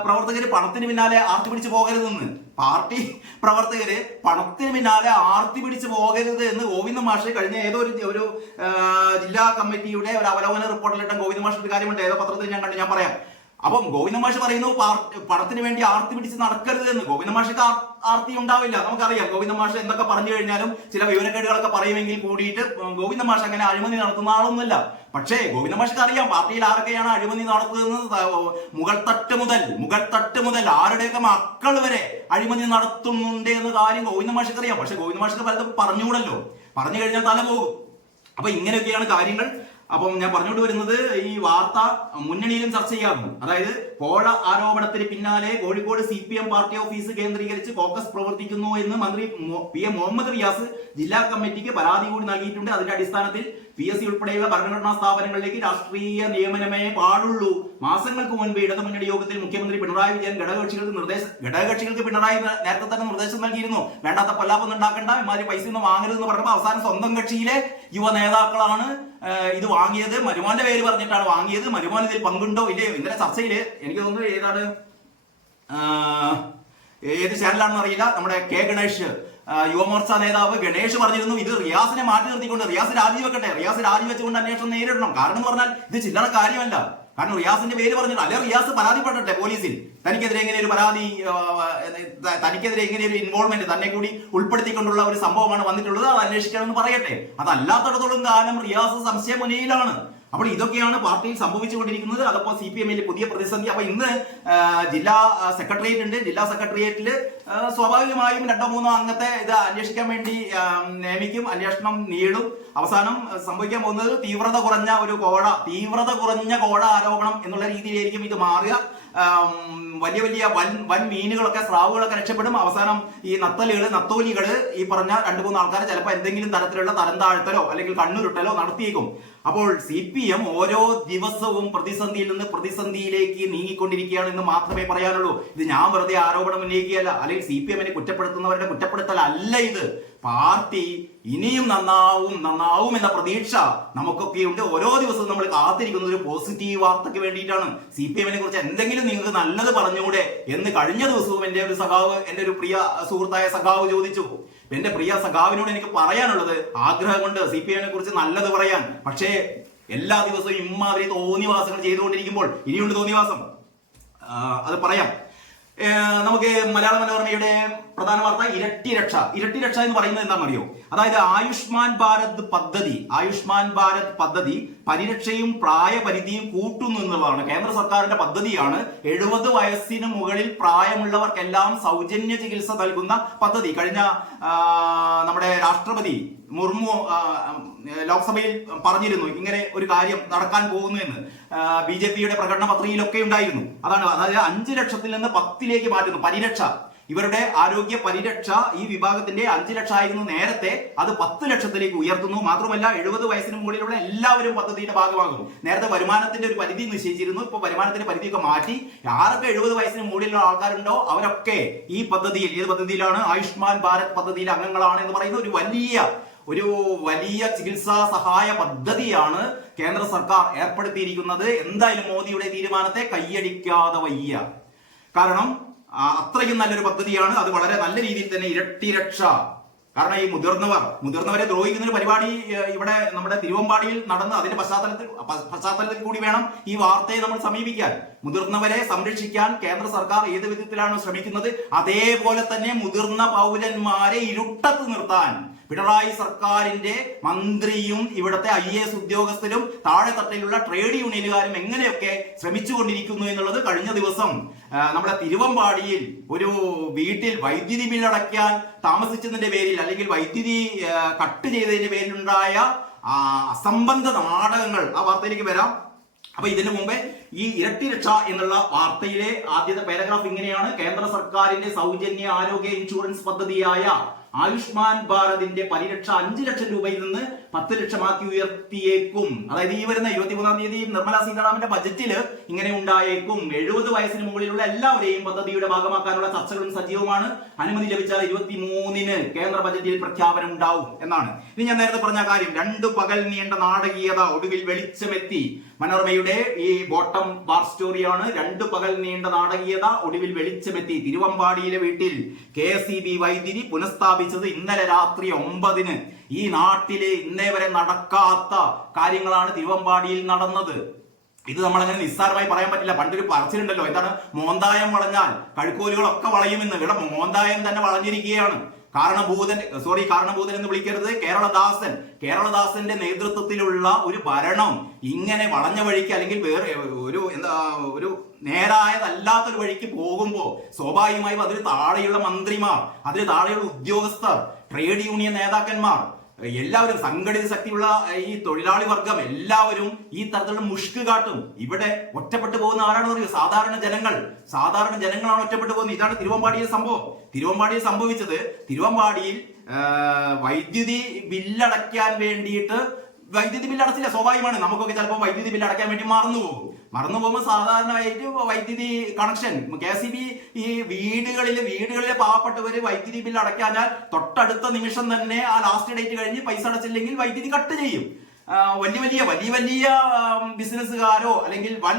പ്രവർത്തകര് പണത്തിന് പിന്നാലെ ആർത്തി പിടിച്ചു പോകരുതെന്ന്. പാർട്ടി പ്രവർത്തകര് പണത്തിന് പിന്നാലെ ആർത്തി പിടിച്ചു പോകരുത് എന്ന് ഗോവിന്ദ മാഷ് കഴിഞ്ഞ ഏതോ ഒരു ജില്ലാ കമ്മിറ്റിയുടെ ഒരു അവലോകന റിപ്പോർട്ടിലിട്ട ഗോവിന്ദ മാഷിന്റെ കാര്യമുണ്ട്, ഏതോ പത്രത്തിൽ ഞാൻ പറയാം. അപ്പം ഗോവിന്ദ മാഷ് പറയുന്നു പണത്തിന് വേണ്ടി ആർത്തി പിടിച്ച് നടക്കരുത് എന്ന്. ഗോവിന്ദ മാഷിക്ക് ആർത്തി ഉണ്ടാവില്ല, നമുക്കറിയാം. ഗോവിന്ദ മാഷ് എന്തൊക്കെ പറഞ്ഞു കഴിഞ്ഞാലും ചില വിവരക്കേടുകളൊക്കെ പറയുമെങ്കിൽ കൂടിയിട്ട് ഗോവിന്ദ മാഷ് അങ്ങനെ അഴിമതി നടത്തുന്ന ആളൊന്നുമില്ല. പക്ഷേ ഗോവിന്ദ മാഷിക്ക് അറിയാം പാർട്ടിയിൽ ആരൊക്കെയാണ് അഴിമതി നടത്തുന്നത്. മുകൾ തട്ട് മുതൽ ആരുടെയൊക്കെ മക്കൾ വരെ അഴിമതി നടത്തുന്നുണ്ട് എന്ന കാര്യം ഗോവിന്ദ മാഷിക്ക് അറിയാം. പക്ഷെ ഗോവിന്ദ മാഷിക്ക് പലതും പറഞ്ഞുകൂടല്ലോ, പറഞ്ഞു കഴിഞ്ഞാൽ തല പോകും. അപ്പൊ ഇങ്ങനെയൊക്കെയാണ് കാര്യങ്ങൾ. അപ്പം ഞാൻ പറഞ്ഞുകൊണ്ട് വരുന്നത്, ഈ വാർത്ത മുന്നണിയിലും ചർച്ച ചെയ്യാറുണ്ട്. അതായത് കോഴ ആരോപണത്തിന് പിന്നാലെ കോഴിക്കോട് CPM പാർട്ടി ഓഫീസ് കേന്ദ്രീകരിച്ച് കോക്കസ് പ്രവർത്തിക്കുന്നു എന്ന് മന്ത്രി PA മുഹമ്മദ് റിയാസ് ജില്ലാ കമ്മിറ്റിക്ക് പരാതി കൂടി നൽകിയിട്ടുണ്ട്. അതിന്റെ അടിസ്ഥാനത്തിൽ PSC ഉൾപ്പെടെയുള്ള ഭരണഘടനാ സ്ഥാപനങ്ങളിലേക്ക് രാഷ്ട്രീയ നിയമനമേ പാടുള്ളൂ. മാസങ്ങൾക്ക് മുൻപ് ഇടതുമുന്നണി യോഗത്തിൽ മുഖ്യമന്ത്രി പിണറായി വിജയൻ ഘടകകക്ഷികൾക്ക് പിണറായി നേരത്തെ തന്നെ നിർദ്ദേശം നൽകിയിരുന്നു. വേണ്ടാത്ത പല്ലാപ്പൊന്നും ഉണ്ടാക്കണ്ട, ഇമാതിരി പൈസ ഒന്നും വാങ്ങരുതെന്ന് പറഞ്ഞപ്പോൾ അവസാനം സ്വന്തം കക്ഷിയിലെ യുവ നേതാക്കളാണ് ഇത് വാങ്ങിയത്. മരുമോന്റെ പേര് പറഞ്ഞിട്ടാണ് വാങ്ങിയത്. മരുമോൻ ഇതിൽ പങ്കുണ്ടോ ഇല്ലയോ? ഇന്നലെ ചർച്ചയിൽ എനിക്ക് തോന്നുന്നു ഏതാണ് ഏത് ചാനലാണെന്ന് അറിയില്ല, നമ്മുടെ കെ ഗണേഷ് യുവമോർച്ച നേതാവ് ഗണേഷ് പറഞ്ഞിരുന്നു ഇത് റിയാസിനെ മാറ്റി നിർത്തിക്കൊണ്ട് റിയാസ് രാജിവെക്കട്ടെ, റിയാസ് രാജിവെച്ചുകൊണ്ട് അന്വേഷണം നേരിടണം. കാരണം എന്ന് പറഞ്ഞാൽ ഇത് ചില്ലറ കാര്യമല്ല. കാരണം റിയാസിന്റെ പേര് പറഞ്ഞിട്ട് അല്ലെ റിയാസ് പരാതിപ്പെടട്ടെ പോലീസിൽ, തനിക്കെതിരെ ഇങ്ങനെ ഒരു പരാതി, തനിക്കെതിരെ ഇങ്ങനെ ഒരു ഇൻവോൾവ്മെന്റ് തന്നെ കൂടി ഉൾപ്പെടുത്തിക്കൊണ്ടുള്ള ഒരു സംഭവമാണ് വന്നിട്ടുള്ളത്, അത് അന്വേഷിക്കണമെന്ന് പറയട്ടെ. അതല്ലാത്തടത്തോളം കാലം റിയാസ് സംശയമുനയിലാണ്. അപ്പോൾ ഇതൊക്കെയാണ് പാർട്ടിയിൽ സംഭവിച്ചുകൊണ്ടിരിക്കുന്നത്. അതപ്പോൾ CPM-ൽ പുതിയ പ്രതിസന്ധി. അപ്പൊ ഇന്ന് ജില്ലാ സെക്രട്ടേറിയറ്റ് ഉണ്ട്. ജില്ലാ സെക്രട്ടേറിയറ്റിൽ സ്വാഭാവികമായും 2-3 അംഗത്തെ ഇത് അന്വേഷിക്കാൻ വേണ്ടി നിയമിക്കും. അന്വേഷണം നീളും. അവസാനം സംഭവിക്കാൻ പോകുന്നത് തീവ്രത കുറഞ്ഞ കോഴ ആരോപണം എന്നുള്ള രീതിയിലായിരിക്കും ഇത് മാറുക. വലിയ വലിയ വൻ മീനുകളൊക്കെ, സ്രാവുകളൊക്കെ രക്ഷപ്പെടും. അവസാനം ഈ നത്തോലികള് ഈ പറഞ്ഞ 2-3 ആൾക്കാരെ ചിലപ്പോൾ എന്തെങ്കിലും തരത്തിലുള്ള തരം താഴ്ത്തലോ അല്ലെങ്കിൽ കണ്ണുരുട്ടലോ നടത്തിയേക്കും. അപ്പോൾ CPM ഓരോ ദിവസവും പ്രതിസന്ധിയിൽ നിന്ന് പ്രതിസന്ധിയിലേക്ക് നീങ്ങിക്കൊണ്ടിരിക്കുകയാണെന്ന് മാത്രമേ പറയാനുള്ളൂ. ഇത് ഞാൻ വെറുതെ ആരോപണം ഉന്നയിക്കുകയല്ല, അല്ലെങ്കിൽ CPM-നെ കുറ്റപ്പെടുത്തുന്നവരുടെ കുറ്റപ്പെടുത്തലല്ല ഇത്. പാർട്ടി ഇനിയും നന്നാവും എന്ന പ്രതീക്ഷ നമുക്കൊക്കെ ഉണ്ട്. ഓരോ ദിവസവും നമ്മൾ കാത്തിരിക്കുന്നത് ഒരു പോസിറ്റീവ് വാർത്തയ്ക്ക് വേണ്ടിയിട്ടാണ്. CPM-നെ കുറിച്ച് എന്തെങ്കിലും നിങ്ങൾക്ക് നല്ലത് പറഞ്ഞുകൂടെ എന്ന് കഴിഞ്ഞ ദിവസവും എൻ്റെ ഒരു പ്രിയ സുഹൃത്തായ സഖാവ് ചോദിച്ചു. എന്റെ പ്രിയ സഖാവിനോട് എനിക്ക് പറയാനുള്ളത്, ആഗ്രഹമുണ്ട് CPM-നെ കുറിച്ച് നല്ലത് പറയാൻ. പക്ഷേ എല്ലാ ദിവസവും ഇമ്മാതിരി തോന്നിവാസങ്ങൾ ചെയ്തുകൊണ്ടിരിക്കുമ്പോൾ ഇനിയുണ്ട് തോന്നിവാസം. അത് പറയാം. നമുക്ക് മലയാള മനോരമയുടെ പ്രധാന വാർത്ത ഇരട്ടി രക്ഷ എന്ന് പറയുന്നത് എന്താണെന്നറിയോ? അതായത് ആയുഷ്മാൻ ഭാരത് പദ്ധതി പരിരക്ഷയും പ്രായപരിധിയും കൂട്ടുന്നു എന്നുള്ളതാണ്. കേന്ദ്ര സർക്കാരിന്റെ പദ്ധതിയാണ്. 70 വയസ്സിന് മുകളിൽ പ്രായമുള്ളവർക്കെല്ലാം സൗജന്യ ചികിത്സ നൽകുന്ന പദ്ധതി. കഴിഞ്ഞ നമ്മുടെ രാഷ്ട്രപതി മുർമു ലോക്സഭയിൽ പറഞ്ഞിരുന്നു ഇങ്ങനെ ഒരു കാര്യം നടക്കാൻ പോകുന്നു എന്ന്. BJP-യുടെ പ്രകടന പത്രികയിലൊക്കെ ഉണ്ടായിരുന്നു. അതായത് 5 ലക്ഷത്തിൽ നിന്ന് 10ലേക്ക് മാറ്റുന്നു പരിരക്ഷ. ഇവരുടെ ആരോഗ്യ പരിരക്ഷ ഈ വിഭാഗത്തിന്റെ 5 ലക്ഷം ആയിരുന്നു നേരത്തെ, അത് 10 ലക്ഷത്തിലേക്ക് ഉയർത്തുന്നു. മാത്രമല്ല 70 വയസ്സിന് മുകളിലുള്ള എല്ലാവരും പദ്ധതിയുടെ ഭാഗമാകും. നേരത്തെ വരുമാനത്തിന്റെ ഒരു പരിധി നിശ്ചയിച്ചിരുന്നു. ഇപ്പൊ വരുമാനത്തിന്റെ പരിധിയൊക്കെ മാറ്റി ആരൊക്കെ 70 വയസ്സിന് മുകളിലുള്ള ആൾക്കാരുണ്ടോ അവരൊക്കെ ഈ പദ്ധതിയിൽ, ഏത് പദ്ധതിയിലാണ്? ആയുഷ്മാൻ ഭാരത് പദ്ധതിയിൽ അംഗങ്ങളാണ് എന്ന് പറയുന്ന ഒരു വലിയ ചികിത്സാ സഹായ പദ്ധതിയാണ് കേന്ദ്ര സർക്കാർ ഏർപ്പെടുത്തിയിരിക്കുന്നത്. എന്തായാലും മോദിയുടെ തീരുമാനത്തെ കൈയടിക്കാതെ വയ്യ. കാരണം അത്രയും നല്ലൊരു പദ്ധതിയാണ്. അത് വളരെ നല്ല രീതിയിൽ തന്നെ ഇരട്ടി രക്ഷ. കാരണം ഈ മുതിർന്നവരെ ദ്രോഹിക്കുന്ന ഒരു പരിപാടി ഇവിടെ നമ്മുടെ തിരുവമ്പാടിയിൽ നടന്ന് അതിന്റെ പശ്ചാത്തലത്തിൽ കൂടി വേണം ഈ വാർത്തയെ നമ്മൾ സമീപിക്കാൻ. മുതിർന്നവരെ സംരക്ഷിക്കാൻ കേന്ദ്ര സർക്കാർ ഏത് വിധത്തിലാണ് ശ്രമിക്കുന്നത്, അതേപോലെ തന്നെ മുതിർന്ന പൗരന്മാരെ ഇരുട്ടത്ത് നിർത്താൻ പിണറായി സർക്കാരിന്റെ മന്ത്രിയും ഇവിടുത്തെ IAS ഉദ്യോഗസ്ഥരും താഴെത്തട്ടിലുള്ള ട്രേഡ് യൂണിയനുകാരും എങ്ങനെയൊക്കെ ശ്രമിച്ചുകൊണ്ടിരിക്കുന്നു എന്നുള്ളത് കഴിഞ്ഞ ദിവസം നമ്മുടെ തിരുവമ്പാടിയിൽ ഒരു വീട്ടിൽ വൈദ്യുതി ബിൽ അടയ്ക്കാൻ താമസിച്ചതിന്റെ പേരിൽ, അല്ലെങ്കിൽ വൈദ്യുതി കട്ട് ചെയ്തതിന്റെ പേരിലുണ്ടായ അസംബന്ധ നാടകങ്ങൾ, ആ വാർത്തയിലേക്ക് വരാം. അപ്പൊ ഇതിനു മുമ്പേ ഈ ഇരട്ടി രക്ഷ എന്നുള്ള വാർത്തയിലെ ആദ്യത്തെ പാരഗ്രാഫ് ഇങ്ങനെയാണ്: കേന്ദ്ര സർക്കാരിന്റെ സൗജന്യ ആരോഗ്യ ഇൻഷുറൻസ് പദ്ധതിയായ ആയുഷ്മാൻ ഭാരതിന്റെ പരിരക്ഷ 5 ലക്ഷം രൂപയിൽ നിന്ന് 10 ലക്ഷമാക്കി ഉയർത്തിയേക്കും. അതായത് ഈ വരുന്ന 23-ാം തീയതി നിർമ്മല സീതാരാമന്റെ ബജറ്റിൽ ഇങ്ങനെ ഉണ്ടായേക്കും. 70 വയസ്സിന് മുകളിലുള്ള എല്ലാവരെയും പദ്ധതിയുടെ ഭാഗമാക്കാനുള്ള ചർച്ചകളും സജീവമാണ്. അനുമതി ലഭിച്ചാൽ 23-ന് കേന്ദ്ര ബജറ്റിൽ പ്രഖ്യാപനം ഉണ്ടാവും എന്നാണ്. ഇനി ഞാൻ നേരത്തെ പറഞ്ഞ കാര്യം, 2 പകൽ നീണ്ട നാടകീയത ഒടുവിൽ വെളിച്ചമെത്തി. മനോരമയുടെ ഈ ബോട്ടം ബാർ സ്റ്റോറിയാണ്. 2 പകൽ നീണ്ട നാടകീയത ഒടുവിൽ വെളിച്ചമെത്തി. തിരുവമ്പാടിയിലെ വീട്ടിൽ KSEB വൈദ്യുതി പുനഃസ്ഥാപിച്ചത് ഇന്നലെ രാത്രി 9-ന്. ഈ നാട്ടിലെ ഇന്നേ വരെ നടക്കാത്ത കാര്യങ്ങളാണ് തിരുവമ്പാടിയിൽ നടന്നത്. ഇത് നമ്മളങ്ങനെ നിസ്സാരമായി പറയാൻ പറ്റില്ല. പണ്ടൊരു പറച്ചിലുണ്ടല്ലോ, എന്താണ്? മോന്തായം വളഞ്ഞാൽ കഴുക്കോലുകളൊക്കെ വളയുമെന്ന്. ഇവിടെ മോന്തായം തന്നെ വളഞ്ഞിരിക്കുകയാണ്. കാരണഭൂതൻ എന്ന് വിളിക്കരുത്, കേരളദാസന്റെ നേതൃത്വത്തിലുള്ള ഒരു ഭരണം ഇങ്ങനെ വളഞ്ഞ വഴിക്ക്, അല്ലെങ്കിൽ വേറെ ഒരു നേരായതല്ലാത്തൊരു വഴിക്ക് പോകുമ്പോൾ സ്വാഭാവികമായും അതിന് താഴെയുള്ള മന്ത്രിമാർ, അതിന് താഴെയുള്ള ഉദ്യോഗസ്ഥർ, ട്രേഡ് യൂണിയൻ നേതാക്കന്മാർ, എല്ലാവരും, സംഘടിത ശക്തിയുള്ള ഈ തൊഴിലാളി വർഗം എല്ലാവരും ഈ തരത്തിലുള്ള മുഷ്ക് കാട്ടും. ഇവിടെ ഒറ്റപ്പെട്ടു പോകുന്ന ആരാണെന്ന് പറയുക? സാധാരണ ജനങ്ങളാണ് ഒറ്റപ്പെട്ടു പോകുന്നത്. ഇതാണ് തിരുവമ്പാടിയിൽ സംഭവിച്ചത്. തിരുവമ്പാടിയിൽ വൈദ്യുതി ബില്ലടയ്ക്കാൻ വേണ്ടിയിട്ട് വൈദ്യുതി ബില്ല് അടച്ചില്ല. സ്വാഭാവികമാണ്, നമുക്കൊക്കെ ചിലപ്പോൾ വൈദ്യുതി ബില്ല് അടയ്ക്കാൻ വേണ്ടി മറന്നു പോകുമ്പോൾ സാധാരണയായിട്ട് വൈദ്യുതി കണക്ഷൻ KSEB ഈ വീടുകളിലെ പാവപ്പെട്ടവര് വൈദ്യുതി ബില്ല് അടയ്ക്കാഞ്ഞാൽ തൊട്ടടുത്ത നിമിഷം തന്നെ ആ ലാസ്റ്റ് ഡേറ്റ് കഴിഞ്ഞ് പൈസ അടച്ചില്ലെങ്കിൽ വൈദ്യുതി കട്ട് ചെയ്യും. വലിയ വലിയ ബിസിനസ്സുകാരോ അല്ലെങ്കിൽ വൻ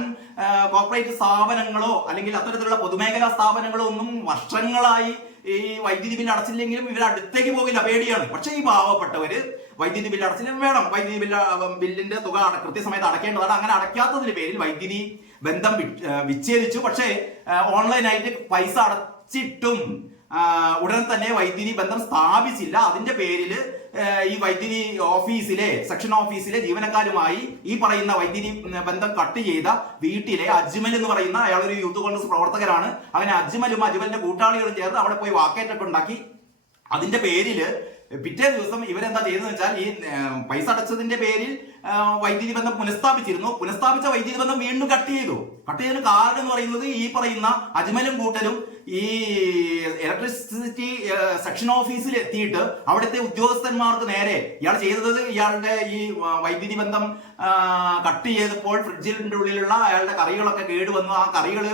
കോർപ്പറേറ്റ് സ്ഥാപനങ്ങളോ അല്ലെങ്കിൽ അത്തരത്തിലുള്ള പൊതുമേഖലാ സ്ഥാപനങ്ങളോ ഒന്നും വർഷങ്ങളായി ഈ വൈദ്യുതി ബില്ല് അടച്ചില്ലെങ്കിലും ഇവർ അടുത്തേക്ക് പോകില്ല, പേടിയാണ്. പക്ഷെ ഈ പാവപ്പെട്ടവര് വൈദ്യുതി ബില്ല് അടച്ചില്ലെങ്കിൽ വേണം, വൈദ്യുതി ബില്ലിന്റെ തുക കൃത്യസമയത്ത് അടയ്ക്കേണ്ടതാണ്. അങ്ങനെ അടയ്ക്കാത്തതിന്റെ പേരിൽ വൈദ്യുതി ബന്ധം വിച്ഛേദിച്ചു. പക്ഷേ ഓൺലൈനായിട്ട് പൈസ അടച്ചിട്ടും ഉടൻ തന്നെ വൈദ്യുതി ബന്ധം സ്ഥാപിച്ചില്ല. അതിന്റെ പേരിൽ ഈ വൈദ്യുതി ഓഫീസിലെ സെക്ഷൻ ഓഫീസിലെ ജീവനക്കാരുമായി ഈ പറയുന്ന വൈദ്യുതി ബന്ധം കട്ട് ചെയ്ത വീട്ടിലെ അജ്മൽ എന്ന് പറയുന്ന അയാളൊരു യൂത്ത് കോൺഗ്രസ് പ്രവർത്തകരാണ്. അങ്ങനെ അജ്മലും അജ്മലിന്റെ കൂട്ടാളികളും ചേർന്ന് അവിടെ പോയി വാക്കേറ്റൊക്കെ ഉണ്ടാക്കി. അതിന്റെ പേരില് പിറ്റേ ദിവസം ഇവരെന്താ ചെയ്തതെന്ന് വെച്ചാൽ ഈ പൈസ അടച്ചതിന്റെ പേരിൽ വൈദ്യുതി ബന്ധം പുനഃസ്ഥാപിച്ച വൈദ്യുതി ബന്ധം വീണ്ടും കട്ട് ചെയ്തതിന് കാരണം എന്ന് പറയുന്നത് ഈ പറയുന്ന അജ്മലും കൂട്ടരും ഈ ഇലക്ട്രിസിറ്റി സെക്ഷൻ ഓഫീസിൽ എത്തിയിട്ട് അവിടുത്തെ ഉദ്യോഗസ്ഥന്മാർക്ക് നേരെ ഇയാൾ ചെയ്തത് ഇയാളുടെ ഈ വൈദ്യുതി ബന്ധം കട്ട് ചെയ്തപ്പോൾ ഫ്രിഡ്ജിന്റെ ഉള്ളിലുള്ള അയാളുടെ കറികളൊക്കെ കേടുവന്നു. ആ കറികള്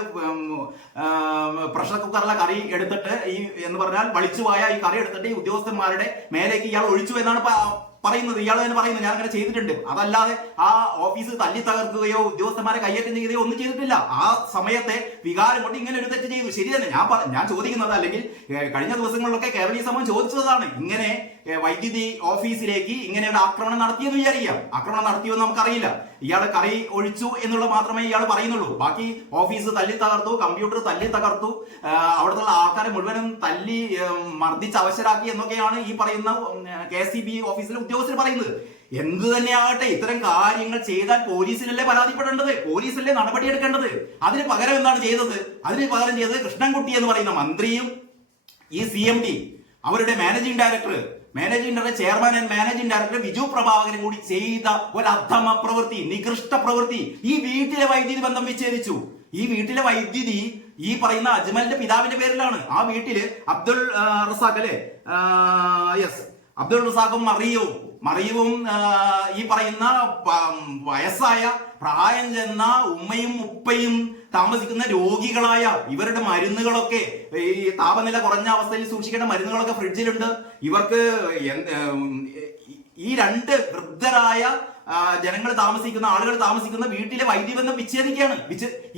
പ്രഷർ കുക്കറിലെ കറി എടുത്തിട്ട് ഈ എന്ന് പറഞ്ഞാൽ വളിച്ചുപോയ ഈ കറി എടുത്തിട്ട് ഈ ഉദ്യോഗസ്ഥന്മാരുടെ മേലേക്ക് ഇയാൾ ഒഴിച്ചു എന്നാണ് പറയുന്നത്. ഇയാൾ തന്നെ പറയുന്നത് ഞാൻ അങ്ങനെ ചെയ്തിട്ടുണ്ട്. അതല്ലാതെ ആ ഓഫീസ് തല്ലി തകർക്കുകയോ ഉദ്യോഗസ്ഥന്മാരെ കയ്യേറ്റം ചെയ്യുകയോ ഒന്നും ചെയ്തിട്ടില്ല. ആ സമയത്തെ വികാരം കൊണ്ട് ഇങ്ങനെ ഒരു തെറ്റ് ചെയ്തു. ശരി തന്നെ. ഞാൻ ചോദിക്കുന്നത്, അല്ലെങ്കിൽ കഴിഞ്ഞ ദിവസങ്ങളിലൊക്കെ കേരളീയ സമൂഹം ചോദിച്ചതാണ്, ഇങ്ങനെ വൈദ്യുതി ഓഫീസിലേക്ക് ഇങ്ങനെ ഒരു ആക്രമണം നടത്തിയെന്ന് വിചാരിക്കാം. ആക്രമണം നടത്തിയെന്ന് നമുക്കറിയില്ല. ഇയാൾ കറി ഒഴിച്ചു എന്നുള്ളത് മാത്രമേ ഇയാൾ പറയുന്നുള്ളൂ. ബാക്കി ഓഫീസ് തല്ലി തകർത്തു, കമ്പ്യൂട്ടർ തല്ലി തകർത്തു, അവിടുത്തെ ആൾക്കാരെ മുഴുവനും തല്ലി മർദ്ദിച്ച് അവശരാക്കി എന്നൊക്കെയാണ് ഈ പറയുന്ന KSEB ഓഫീസിലെ ഉദ്യോഗസ്ഥർ പറയുന്നത്. എന്ത് തന്നെയാകട്ടെ, ഇത്തരം കാര്യങ്ങൾ ചെയ്താൽ പോലീസിലല്ലേ പരാതിപ്പെടേണ്ടത്, പോലീസിലല്ലേ നടപടിയെടുക്കേണ്ടത്. അതിന് പകരം എന്താണ് ചെയ്തത്? അതിന് പകരം ചെയ്തത് കൃഷ്ണൻകുട്ടി എന്ന് പറയുന്ന മന്ത്രിയും ഈ CMD അവരുടെ managing director chairman and managing director Biju Prabhakaran കൂടി ചെയ്ത ഒരു അധമ പ്രവൃത്തി, നികൃഷ്ട പ്രവൃത്തി. ഈ വീട്ടിലെ വൈദ്യുതി ബന്ധം വിച്ഛേദിച്ചു. ഈ വീട്ടിലെ വൈദ്യുതി ഈ പറയുന്ന അജ്മലിന്റെ പിതാവിന്റെ പേരിലാണ്. ആ വീട്ടില് അബ്ദുൾ റസാഖ് അല്ലെ, യെസ്, അബ്ദുൾ റസാഖും മറിയവും ഈ പറയുന്ന വയസ്സായ പ്രായം ചെന്ന ഉമ്മയും ഉപ്പയും താമസിക്കുന്ന രോഗികളായ ഇവരുടെ മരുന്നുകളൊക്കെ, ഈ താപനില കുറഞ്ഞ അവസ്ഥയിൽ സൂക്ഷിക്കേണ്ട മരുന്നുകളൊക്കെ ഫ്രിഡ്ജിലുണ്ട്. ഇവർക്ക് ഈ രണ്ട് വൃദ്ധരായ ആളുകൾ താമസിക്കുന്ന വീട്ടിലെ വൈദ്യുതി ബന്ധം വിച്ഛേദിക്കുകയാണ്.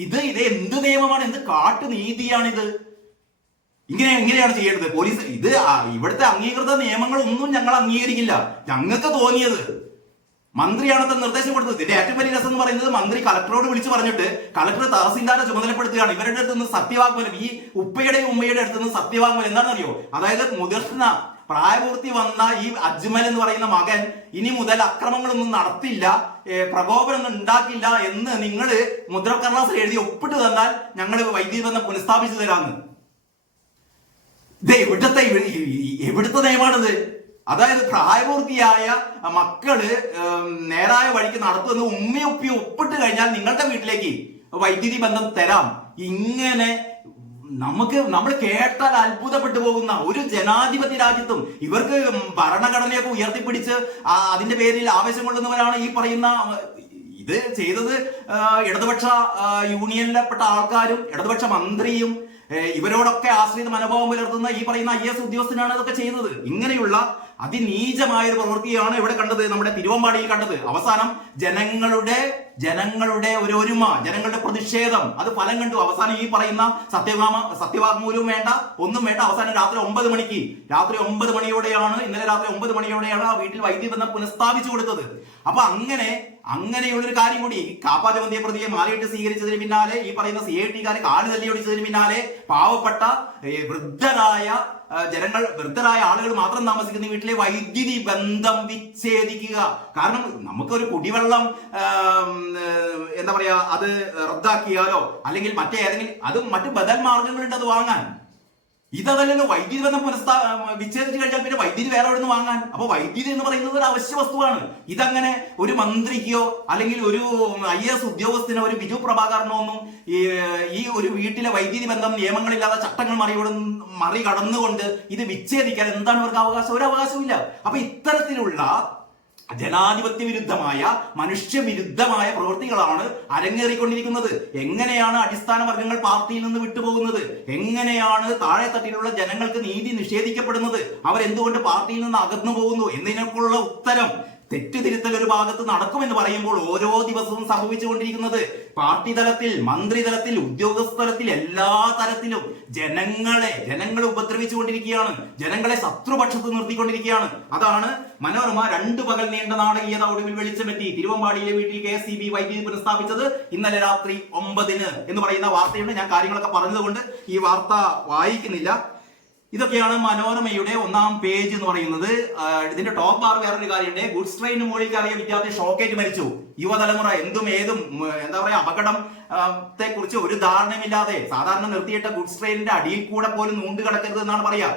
ഇത് എന്ത് നിയമമാണ്? എന്ത് കാട്ടുനീതിയാണിത്? എങ്ങനെയാണ് ചെയ്യേണ്ടത് പോലീസ്? ഇത് ഇവിടുത്തെ അംഗീകൃത നിയമങ്ങളൊന്നും ഞങ്ങൾ അംഗീകരിക്കില്ല. ഞങ്ങൾക്ക് തോന്നിയത് മന്ത്രിയാണ് നിർദ്ദേശം കൊടുത്തത്. ഇതിന്റെ ഏറ്റവും വലിയ രസം എന്ന് പറയുന്നത്, മന്ത്രി കളക്ടറോട് വിളിച്ചു പറഞ്ഞിട്ട് കളക്ടർ തഹസീൽദാരെ ചുമതലപ്പെടുത്തുകയാണ്. ഇവരുടെ അടുത്ത് നിന്ന് സത്യവാങ്മൂലം, ഈ ഉപ്പയുടെയും ഉമ്മയുടെ അടുത്ത് നിന്ന് സത്യവാങ്മൂലം എന്താണെന്നറിയോ? അതായത് മുതിർന്ന പ്രായപൂർത്തി വന്ന ഈ അജ്മൽ എന്ന് പറയുന്ന മകൻ ഇനി മുതൽ അക്രമങ്ങളൊന്നും നടത്തില്ല, പ്രകോപനമൊന്നും ഉണ്ടാക്കില്ല എന്ന് നിങ്ങൾ മുദ്രക്കടലാസിൽ എഴുതി ഒപ്പിട്ട് തന്നാൽ ഞങ്ങൾ വൈദ്യുതി ബന്ധം പുനഃസ്ഥാപിച്ചു തരാമെന്ന്. ഇത് എവിടുത്തെ നിയമമാണിത്? അതായത് പ്രായപൂർത്തിയായ മക്കള് നേരായ വഴിക്ക് നടത്തുമെന്ന് ഉമ്മയും ഉപ്പിയും ഒപ്പിട്ട് കഴിഞ്ഞാൽ നിങ്ങളുടെ വീട്ടിലേക്ക് വൈദ്യുതി ബന്ധം തരാം. ഇങ്ങനെ നമ്മൾ കേട്ടാൽ അത്ഭുതപ്പെട്ടു പോകുന്ന ഒരു ജനാധിപത്യ രാജ്യത്തും ഇവർക്ക് ഭരണഘടനയൊക്കെ ഉയർത്തിപ്പിടിച്ച് അതിന്റെ പേരിൽ ആവേശം കൊള്ളുന്നവരാണ് ഈ പറയുന്ന. ഇത് ചെയ്തത് ഇടതുപക്ഷ യൂണിയനിൽപ്പെട്ട ആൾക്കാരും ഇടതുപക്ഷ മന്ത്രിയും ഇവരോടൊക്കെ ആശ്രിത മനോഭാവം പുലർത്തുന്ന ഈ പറയുന്ന IAS ഉദ്യോഗസ്ഥനാണ് ഇതൊക്കെ ചെയ്യുന്നത്. ഇങ്ങനെയുള്ള അതിനീചമായ ഒരു പ്രവൃത്തിയാണ് ഇവിടെ കണ്ടത്, നമ്മുടെ തിരുവമ്പാടിയിൽ കണ്ടത്. അവസാനം ജനങ്ങളുടെ ഒരു ഒരുമ, ജനങ്ങളുടെ പ്രതിഷേധം അത് ഫലം കണ്ടു. അവസാനം ഈ പറയുന്ന സത്യവാങ്മൂലവും വേണ്ട, ഒന്നും വേണ്ട. അവസാനം രാത്രി 9 മണിയോടെയാണ് ഇന്നലെ രാത്രി 9 മണിയോടെയാണ് ആ വീട്ടിൽ വൈദ്യുതി ബന്ധം പുനഃസ്ഥാപിച്ചു കൊടുത്തത്. അപ്പൊ അങ്ങനെയുള്ളൊരു കാര്യം കൂടി, കാപ്പാ ചുമത്തിയ പ്രതിയെ മാലയിട്ട് സ്വീകരിച്ചതിന് പിന്നാലെ ഈ പറയുന്ന CIT-കാരെ കാല് തല്ലിയൊടിച്ചതിന് പിന്നാലെ പാവപ്പെട്ട വൃദ്ധരായ ആളുകൾ മാത്രം താമസിക്കുന്ന വീട്ടിലെ വൈദ്യുതി ബന്ധം വിച്ഛേദിക്കുക. കാരണം നമുക്കൊരു കുടിവെള്ളം എന്താ പറയാ, അത് റദ്ദാക്കിയാലോ അല്ലെങ്കിൽ മറ്റു ബദൽ മാർഗങ്ങളുണ്ട് അത് വാങ്ങാൻ. ഇതല്ലല്ലോ, വൈദ്യുതി ബന്ധം വിച്ഛേദിച്ചു കഴിഞ്ഞാൽ പിന്നെ വൈദ്യുതി വേറെ എവിടെ നിന്ന് വാങ്ങാൻ? അപ്പൊ വൈദ്യുതി എന്ന് പറയുന്നത് ഒരു അവശ്യ വസ്തുവാണ്. ഇതങ്ങനെ ഒരു മന്ത്രിക്കോ അല്ലെങ്കിൽ ഒരു IAS ഉദ്യോഗസ്ഥനോ ഒരു ബിജു പ്രഭാകരനോ ഒന്നും ഈ ഒരു വീട്ടിലെ വൈദ്യുതി ബന്ധം നിയമങ്ങളില്ലാതെ ചട്ടങ്ങൾ മറികടന്നുകൊണ്ട് ഇത് വിച്ഛേദിക്കാൻ എന്താണ് ഇവർക്ക് അവകാശം? ഒരു അവകാശമില്ല. അപ്പൊ ഇത്തരത്തിലുള്ള ജനാധിപത്യ വിരുദ്ധമായ മനുഷ്യവിരുദ്ധമായ പ്രവൃത്തികളാണ് അരങ്ങേറിക്കൊണ്ടിരിക്കുന്നത്. എങ്ങനെയാണ് അടിസ്ഥാന വർഗങ്ങൾ പാർട്ടിയിൽ നിന്ന് വിട്ടുപോകുന്നത്? എങ്ങനെയാണ് താഴെത്തട്ടിലുള്ള ജനങ്ങൾക്ക് നീതി നിഷേധിക്കപ്പെടുന്നത്? അവരെന്തുകൊണ്ട് പാർട്ടിയിൽ നിന്ന് അകന്നു പോകുന്നു എന്നതിനൊക്കെയുള്ള ഉത്തരം തെറ്റുതിരുത്തൽ ഒരു ഭാഗത്ത് നടക്കുമെന്ന് പറയുമ്പോൾ ഓരോ ദിവസവും സംഭവിച്ചുകൊണ്ടിരിക്കുന്നത് പാർട്ടി തലത്തിൽ, മന്ത്രിതലത്തിൽ, ഉദ്യോഗസ്ഥ തലത്തിൽ, എല്ലാ തലത്തിലും ജനങ്ങളെ ഉപദ്രവിച്ചുകൊണ്ടിരിക്കുകയാണ്, ജനങ്ങളെ ശത്രുപക്ഷത്ത് നിർത്തിക്കൊണ്ടിരിക്കുകയാണ്. അതാണ് മനോരമ 2 പകൽ നീണ്ട നാടകീയത ഒടുവിൽ വെളിച്ചമെത്തി. തിരുവമ്പാടിയിലെ വീട്ടിൽ KSEB വൈദ്യുതി പുനഃസ്ഥാപിച്ചത് ഇന്നലെ രാത്രി 9 എന്ന് പറയുന്ന വാർത്തയുണ്ട്. ഞാൻ കാര്യങ്ങളൊക്കെ പറഞ്ഞതുകൊണ്ട് ഈ വാർത്ത വായിക്കുന്നില്ല. ഇതൊക്കെയാണ് മനോരമയുടെ 1-ാം പേജ് എന്ന് പറയുന്നത്. ഇതിന്റെ ടോപ്പ് ബാർ വേറൊരു കാര്യമുണ്ട്. ഗുഡ്സ് ട്രെയിന് മുകളിൽ കയറിയ വിദ്യാർത്ഥി ഷോക്കേറ്റ് മരിച്ചു. യുവതലമുറ എന്തും ഏതും എന്താ പറയാ അപകടത്തെ കുറിച്ച് ഒരു ധാരണയുമില്ലാതെ സാധാരണ നിർത്തിയിട്ട ഗുഡ്സ് ട്രെയിനിന്റെ അടിയിൽ കൂടെ പോലും നൂണ്ട് കിടക്കരുത് എന്നാണ് പറയാ.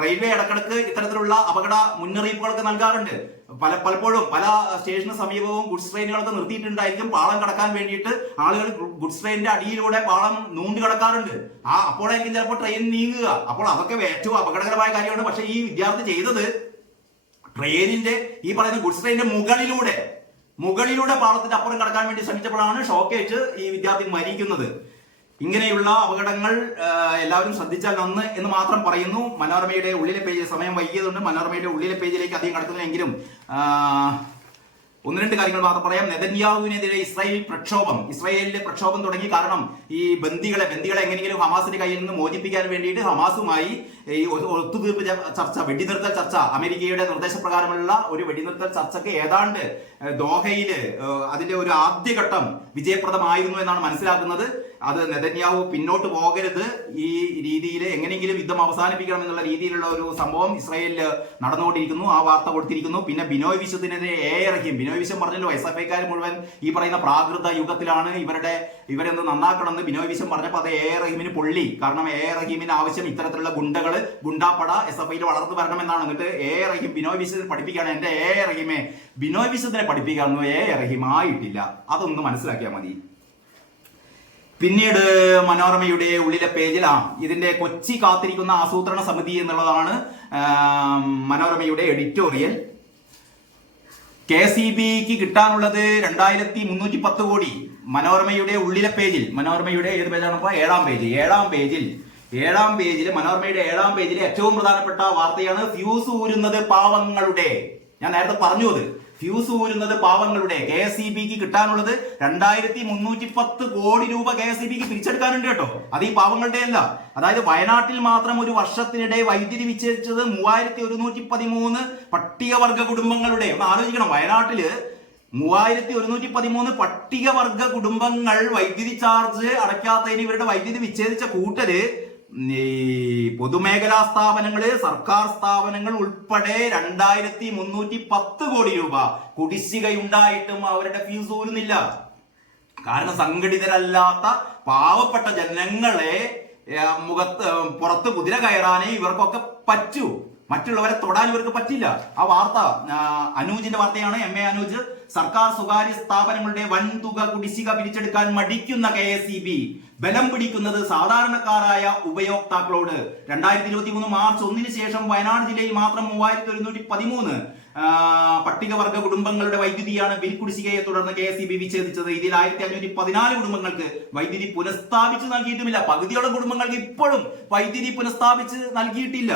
റെയിൽവേ ഇടക്കിടക്ക് ഇത്തരത്തിലുള്ള അപകട മുന്നറിയിപ്പുകളൊക്കെ നൽകാറുണ്ട്. പലപ്പോഴും പല സ്റ്റേഷന് സമീപവും ഗുഡ്സ് ട്രെയിനുകളൊക്കെ നിർത്തിയിട്ടുണ്ടായിരിക്കും. പാളം കടക്കാൻ വേണ്ടിയിട്ട് ആളുകൾ ഗുഡ്സ് ട്രെയിനിന്റെ അടിയിലൂടെ പാളം നൂണ്ട് കിടക്കാറുണ്ട്. അപ്പോഴായിരിക്കും ചിലപ്പോൾ ട്രെയിൻ നീങ്ങുക. അപ്പോൾ അതൊക്കെ ഏറ്റവും അപകടകരമായ കാര്യമാണ്. പക്ഷെ ഈ വിദ്യാർത്ഥി ചെയ്തത് ട്രെയിനിന്റെ ഈ പറയുന്ന ഗുഡ്സ് ട്രെയിനിന്റെ മുകളിലൂടെ പാളത്തിന്റെ അപ്പുറം കടക്കാൻ വേണ്ടി ശ്രമിച്ചപ്പോഴാണ് ഷോക്കേറ്റ് ഈ വിദ്യാർത്ഥി മരിക്കുന്നത്. ഇങ്ങനെയുള്ള അപകടങ്ങൾ എല്ലാവരും ശ്രദ്ധിച്ചാൽ നന്ന് എന്ന് മാത്രം പറയുന്നു. മനോരമയുടെ ഉള്ളിലെ പേജ്, സമയം വൈകിയതുകൊണ്ട് മനോരമയുടെ ഉള്ളിലെ പേജിലേക്ക് അധികം കടക്കുന്നില്ലെങ്കിലും 1-2 കാര്യങ്ങൾ മാത്രം പറയാം. നെതന്യാഹുവിനെതിരെ ഇസ്രായേലിലെ പ്രക്ഷോഭം തുടങ്ങി. കാരണം ഈ ബന്ദികളെ എങ്ങനെയെങ്കിലും ഹമാസിന്റെ കയ്യിൽ നിന്ന് മോചിപ്പിക്കാൻ വേണ്ടിയിട്ട് ഹമാസുമായി ഈ ഒത്തുതീർപ്പ് ചർച്ച, വെടിനിർത്തൽ ചർച്ച, അമേരിക്കയുടെ നിർദ്ദേശപ്രകാരമുള്ള ഒരു വെടിനിർത്തൽ ചർച്ചയ്ക്ക് ഏതാണ്ട് ദോഹയില് അതിന്റെ ഒരു ആദ്യഘട്ടം വിജയപ്രദമായിരുന്നു എന്നാണ് മനസ്സിലാക്കുന്നത്. അത് നെതന്യാഹു പിന്നോട്ട് പോകരുത്, ഈ രീതിയിൽ എങ്ങനെയെങ്കിലും യുദ്ധം അവസാനിപ്പിക്കണം എന്നുള്ള രീതിയിലുള്ള ഒരു സംഭവം ഇസ്രായേലിൽ നടന്നുകൊണ്ടിരിക്കുന്നു. ആ വാർത്ത കൊടുത്തിരിക്കുന്നു. പിന്നെ ബിനോയ് വിശ്വത്തിനെതിരെ ബിനോയ് വിശ്വം പറഞ്ഞല്ലോ SFIക്കാർ മുഴുവൻ ഈ പറയുന്ന പ്രാകൃത യുഗത്തിലാണ്, ഇവരെന്ത് നന്നാക്കണമെന്ന് ബിനോയ് വിശ്വം പറഞ്ഞപ്പോൾ അത് റഹീമിന് പൊള്ളി. കാരണം റഹീമിന് ആവശ്യം ഇത്തരത്തിലുള്ള ഗുണ്ടാപ്പട SFIയിൽ വളർന്നു വരണമെന്നാണ്. എന്നിട്ട് റഹീം ബിനോയ് വിശ്വത്തിനെ പഠിപ്പിക്കുകയാണ്. എന്റെ റഹീമെ, ബിനോയ് വിശ്വത്തിനെ പഠിപ്പിക്കാനൊന്നും റഹീം ആയിട്ടില്ല. അതൊന്ന് മനസ്സിലാക്കിയാൽ മതി. പിന്നീട് മനോരമയുടെ ഉള്ളിലെ പേജിൽ ഇതിന്റെ കൊച്ചി കാത്തിരിക്കുന്ന ആസൂത്രണ സമിതി എന്നുള്ളതാണ് മനോരമയുടെ എഡിറ്റോറിയൽ. KSEBക്ക് കിട്ടാനുള്ളത് 2310 കോടി. മനോരമയുടെ ഉള്ളിലെ പേജിൽ, മനോരമയുടെ ഏത് പേജാണ്? 7-ാം പേജിൽ മനോരമയുടെ 7-ാം പേജിലെ ഏറ്റവും പ്രധാനപ്പെട്ട വാർത്തയാണ് ഫ്യൂസ് ഊരുന്നത് പാവങ്ങളുടെ. ഞാൻ നേരത്തെ പറഞ്ഞു, അത് ഫ്യൂസ് ഊരുന്നത് പാവങ്ങളുടെ. KSEBക്ക് കിട്ടാനുള്ളത് 2310 കോടി രൂപ KSEBക്ക് തിരിച്ചെടുക്കാനുണ്ട് കേട്ടോ. അത് ഈ പാവങ്ങളുടെ അല്ല. അതായത് വയനാട്ടിൽ മാത്രം ഒരു വർഷത്തിനിടെ വൈദ്യുതി വിച്ഛേദിച്ചത് 3113 പട്ടികവർഗ കുടുംബങ്ങളുടെ. ഒന്ന് ആലോചിക്കണം, വയനാട്ടില് 3113 പട്ടികവർഗ കുടുംബങ്ങൾ വൈദ്യുതി ചാർജ് അടയ്ക്കാത്തതിന് ഇവരുടെ വൈദ്യുതി വിച്ഛേദിച്ച കൂട്ടര് ഈ പൊതുമേഖലാ സ്ഥാപനങ്ങള്, സർക്കാർ സ്ഥാപനങ്ങൾ ഉൾപ്പെടെ 2310 കോടി രൂപ കുടിശ്ശികയുണ്ടായിട്ടും അവരുടെ ഫ്യൂസ് ഊരുന്നില്ല. കാരണം സംഘടിതരല്ലാത്ത പാവപ്പെട്ട ജനങ്ങളെ പുറത്ത് കുതിര കയറാനേ ഇവർക്കൊക്കെ പറ്റൂ. മറ്റുള്ളവരെ തൊടാൻ ഇവർക്ക് പറ്റില്ല. ആ വാർത്ത അനൂജിന്റെ വാർത്തയാണ്. MA അനൂജ്. സർക്കാർ സ്വകാര്യ സ്ഥാപനങ്ങളുടെ വൻതുക കുടിശ്ശിക പിരിച്ചെടുക്കാൻ മടിക്കുന്ന KSEB ബലം പിടിക്കുന്നത് സാധാരണക്കാരായ ഉപയോക്താക്കളോട്. 2023 മാർച്ച് 1 ശേഷം വയനാട് ജില്ലയിൽ മാത്രം 3113 പട്ടികവർഗ കുടുംബങ്ങളുടെ വൈദ്യുതിയാണ് ബിൽ കുടിശ്ശികയെ തുടർന്ന് KSEB വിച്ഛേദിച്ചത്. ഇതിൽ 1514 കുടുംബങ്ങൾക്ക് വൈദ്യുതി പുനഃസ്ഥാപിച്ച് നൽകിയിട്ടുമില്ല. പകുതിയോളം കുടുംബങ്ങൾക്ക് ഇപ്പോഴും വൈദ്യുതി പുനഃസ്ഥാപിച്ച് നൽകിയിട്ടില്ല.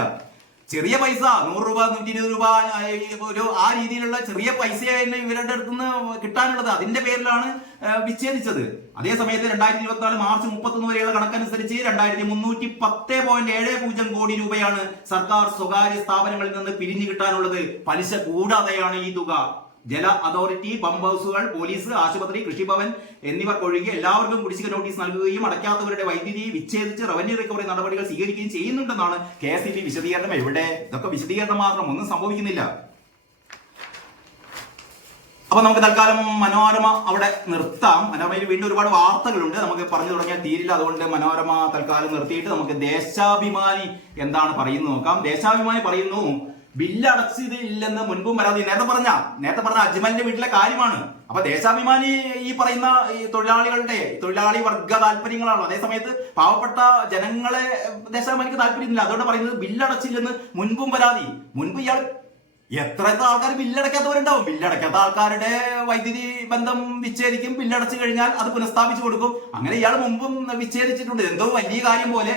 ചെറിയ പൈസ 100 രൂപ 120 രൂപ ആ രീതിയിലുള്ള ചെറിയ പൈസയായിരുന്നു ഇവരുടെ അടുത്തുനിന്ന് കിട്ടാനുള്ളത്. അതിന്റെ പേരിലാണ് വിച്ഛേദിച്ചത്. അതേസമയത്ത് 2024 മാർച്ച് 31 വരെയുള്ള കണക്കനുസരിച്ച് 2310.70 കോടി രൂപയാണ് സർക്കാർ സ്വകാര്യ സ്ഥാപനങ്ങളിൽ നിന്ന് പിരിഞ്ഞു കിട്ടാനുള്ളത്. പലിശ കൂടാതെയാണ് ഈ തുക. ജല അതോറിറ്റി, പമ്പ് ഹൗസുകൾ, പോലീസ്, ആശുപത്രി, കൃഷിഭവൻ എന്നിവർക്കൊഴികെ എല്ലാവർക്കും കുടിശ്ശിക നോട്ടീസ് നൽകുകയും അടയ്ക്കാത്തവരുടെ വൈദ്യുതി വിച്ഛേദിച്ച് റവന്യൂ റിക്കവറി നടപടികൾ സ്വീകരിക്കുകയും ചെയ്യുന്നുണ്ടെന്നാണ് KSEB വിശദീകരണം. എവിടെ? ഇതൊക്കെ വിശദീകരണം മാത്രം, ഒന്നും സംഭവിക്കുന്നില്ല. അപ്പൊ നമുക്ക് തൽക്കാലം മനോരമ അവിടെ നിർത്താം. മനോരമയിൽ വീണ്ടും ഒരുപാട് വാർത്തകളുണ്ട്, നമുക്ക് പറഞ്ഞു തുടങ്ങിയാൽ തീരില്ല. അതുകൊണ്ട് മനോരമ തൽക്കാലം നിർത്തിയിട്ട് നമുക്ക് ദേശാഭിമാനി എന്താണ് പറയുന്നത് നോക്കാം. ദേശാഭിമാനി പറയുന്നു, ബില്ലടച്ചിട്ടില്ലെന്ന് മുൻപും പരാതി. നേരത്തെ പറഞ്ഞ അജ്മലിന്റെ വീട്ടിലെ കാര്യമാണ്. അപ്പൊ ദേശാഭിമാനി ഈ പറയുന്ന ഈ തൊഴിലാളി വർഗ താല്പര്യങ്ങളാണ്. അതേസമയത്ത് പാവപ്പെട്ട ജനങ്ങളെ ദേശാഭിമാനിക്ക് താല്പര്യമില്ല. അതുകൊണ്ട് പറയുന്നത് ബില്ലടച്ചില്ലെന്ന് മുൻപും പരാതി. മുൻപ് ഇയാൾ എത്ര ആൾക്കാർ ബില്ലടയ്ക്കാത്തവരുണ്ടാവും. ബില്ലടയ്ക്കാത്ത ആൾക്കാരുടെ വൈദ്യുതി ബന്ധം വിച്ഛേദിക്കും. ബില്ലടച്ചു കഴിഞ്ഞാൽ അത് പുനഃസ്ഥാപിച്ചു കൊടുക്കും. അങ്ങനെ ഇയാൾ മുമ്പും വിച്ഛേദിച്ചിട്ടുണ്ട്. എന്തോ വലിയ കാര്യം പോലെ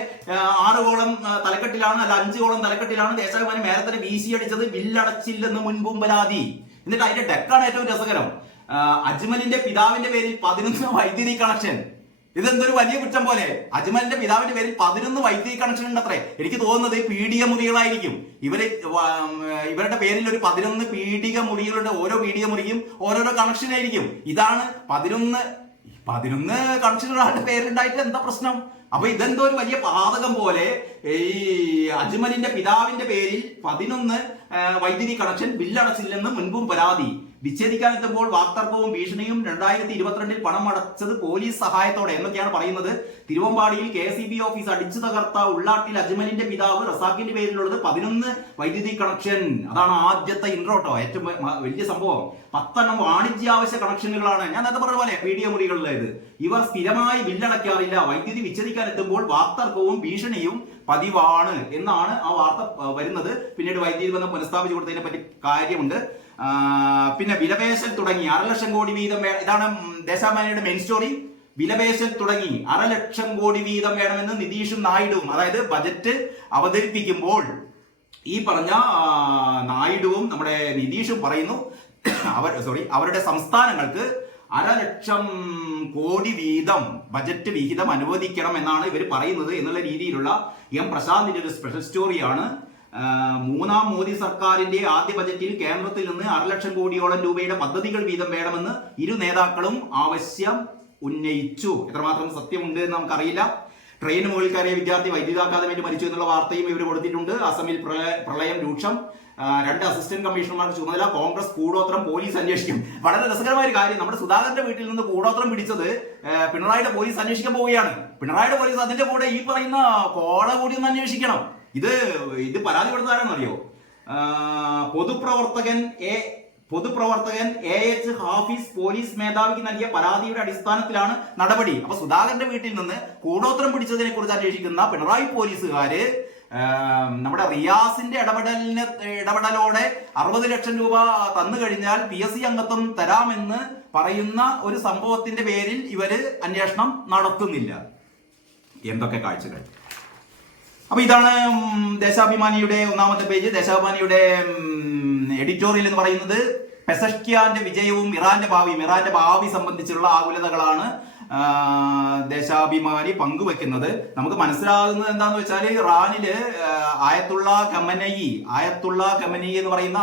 6 കോളം തലക്കെട്ടിലാണ്, അല്ല 5 കോളം തലക്കെട്ടിലാണ് ദേശാഭിമാനി മേലെ തന്നെ വീശി അടിച്ചത്. ബില്ലടച്ചില്ലെന്ന് മുൻപും പരാതി. എന്നിട്ട് അതിന്റെ ഡെക്കാണ് ഏറ്റവും രസകരം. അജ്മലിന്റെ പിതാവിന്റെ പേരിൽ 11 വൈദ്യുതി കണക്ഷൻ. ഇതെന്തൊരു വലിയ കുറ്റം പോലെ. അജ്മലിന്റെ പിതാവിന്റെ പേരിൽ 11 വൈദ്യുതി കണക്ഷൻ ഉണ്ടത്രേ. എനിക്ക് തോന്നുന്നത് പീഡിക മുറികളായിരിക്കും. ഇവരുടെ പേരിൽ ഒരു 11 പീഡിക മുറികളുണ്ട്. ഓരോ പീഡിക മുറിയും ഓരോരോ കണക്ഷൻ ആയിരിക്കും. ഇതാണ് 11 കണക്ഷനുകളുടെ പേരുണ്ടായിട്ട് എന്താ പ്രശ്നം? അപ്പൊ ഇതെന്തോ ഒരു വലിയ പാതകം പോലെ. ഈ അജ്മലിന്റെ പിതാവിന്റെ പേരിൽ 11 വൈദ്യുതി കണക്ഷൻ ബില്ലടച്ചില്ലെന്ന് മുൻപും പരാതി. വിച്ഛേദിക്കാനെത്തുമ്പോൾ വാക്തർക്കവും ഭീഷണിയും. 2022 പണം അടച്ചത് പോലീസ് സഹായത്തോടെ എന്നൊക്കെയാണ് പറയുന്നത്. തിരുവമ്പാടിയിൽ KSEB ഓഫീസ് അടിച്ചു തകർത്ത ഉള്ളാട്ടിൽ അജ്മലിന്റെ പിതാവ് റസാഖിന്റെ പേരിലുള്ളത് 11 വൈദ്യുതി കണക്ഷൻ. അതാണ് ആദ്യത്തെ ഇൻട്രോട്ടോ. ഏറ്റവും വലിയ സംഭവം. 10 വാണിജ്യാവശ്യ കണക്ഷനുകളാണ്. ഞാൻ നേരത്തെ പറഞ്ഞ പോലെ പീഡിക മുറികളിലേത്. ഇവർ സ്ഥിരമായി ബില്ലടയ്ക്കാറില്ല. വൈദ്യുതി വിച്ഛേദിക്കാനെത്തുമ്പോൾ വാക്തർക്കവും ഭീഷണിയും പതിവാണ് എന്നാണ് ആ വാർത്ത വരുന്നത്. പിന്നീട് വൈദ്യുതി ബന്ധം പുനഃസ്ഥാപിച്ചു കൊടുത്തതിനെ പറ്റി കാര്യമുണ്ട്. പിന്നെ വിലപേശൽ തുടങ്ങി 6 ലക്ഷം കോടി വീതം ഇതാണ് ദേശാഭിമാനിയുടെ മെയിൻ സ്റ്റോറി. വിലപേശൽ തുടങ്ങി 6 ലക്ഷം കോടി വീതം വേണമെന്ന് നിതീഷും നായിഡുവും, അതായത് ബജറ്റ് അവതരിപ്പിക്കുമ്പോൾ ഈ പറഞ്ഞ നായിഡുവും നമ്മുടെ നിതീഷും പറയുന്നു അവരുടെ സംസ്ഥാനങ്ങൾക്ക് 6 ലക്ഷം കോടി വീതം ബജറ്റ് വിഹിതം അനുവദിക്കണം എന്നാണ് ഇവർ പറയുന്നത് എന്നുള്ള രീതിയിലുള്ള പ്രശാന്തിന്റെ ഒരു സ്പെഷ്യൽ സ്റ്റോറിയാണ്. 3ാം മോദി സർക്കാരിന്റെ ആദ്യ ബജറ്റിൽ കേന്ദ്രത്തിൽ നിന്ന് 6 ലക്ഷം കോടിയോളം രൂപയുടെ പദ്ധതികൾ വീതം വേണമെന്ന് ഇരു നേതാക്കളും ആവശ്യം ഉന്നയിച്ചു. എത്രമാത്രം സത്യമുണ്ട് എന്ന് നമുക്കറിയില്ല. ട്രെയിന് മുകളിൽ കയറിയ വിദ്യാർത്ഥി വൈദ്യുതാഘാതമേറ്റ് മരിച്ചു എന്നുള്ള വാർത്തയും ഇവർ കൊടുത്തിട്ടുണ്ട്. അസമിൽ പ്രളയം രൂക്ഷം. 2 അസിസ്റ്റന്റ് കമ്മീഷണർമാർക്ക് ചുമതല. കോൺഗ്രസ് കൂടോത്രം പോലീസ് അന്വേഷിക്കും. വളരെ രസകരമായ കാര്യം, നമ്മുടെ സുധാകരന്റെ വീട്ടിൽ നിന്ന് കൂടോത്രം പിടിച്ചത് പിണറായിയുടെ പോലീസ് അന്വേഷിക്കാൻ പോവുകയാണ്. പിണറായിയുടെ പോലീസ് അതിന്റെ കൂടെ ഈ പറയുന്ന കോട കൂടി ഒന്ന് അന്വേഷിക്കണം. ഇത് പരാതി കൊടുത്താരെന്നറിയോ? പൊതുപ്രവർത്തകൻ AH ഹാഫിസ് പോലീസ് മേധാവിക്ക് നൽകിയ പരാതിയുടെ അടിസ്ഥാനത്തിലാണ് നടപടി. അപ്പൊ സുധാകരന്റെ വീട്ടിൽ നിന്ന് കൂടോത്രം പിടിച്ചതിനെ കുറിച്ച് അന്വേഷിക്കുന്ന പിണറായി പോലീസുകാര് നമ്മുടെ റിയാസിന്റെ ഇടപെടലോടെ 60 ലക്ഷം രൂപ തന്നു കഴിഞ്ഞാൽ PSC അംഗത്വം തരാമെന്ന് പറയുന്ന ഒരു സംഭവത്തിന്റെ പേരിൽ ഇവര് അന്വേഷണം നടത്തുന്നില്ല. എന്തൊക്കെ കാഴ്ചകൾ! അപ്പൊ ഇതാണ് ദേശാഭിമാനിയുടെ 1ാമത്തെ പേജ്. ദേശാഭിമാനിയുടെ എഡിറ്റോറിയൽ എന്ന് പറയുന്നത് പെസഷ്കിയാന്റെ വിജയവും ഇറാന്റെ ഭാവി സംബന്ധിച്ചുള്ള ആകുലതകളാണ് ദേശാഭിമാനി പങ്കുവെക്കുന്നത്. നമുക്ക് മനസ്സിലാകുന്നത് എന്താന്ന് വെച്ചാൽ ഇറാനില് ആയത്തുള്ള ഖമനയി എന്ന് പറയുന്ന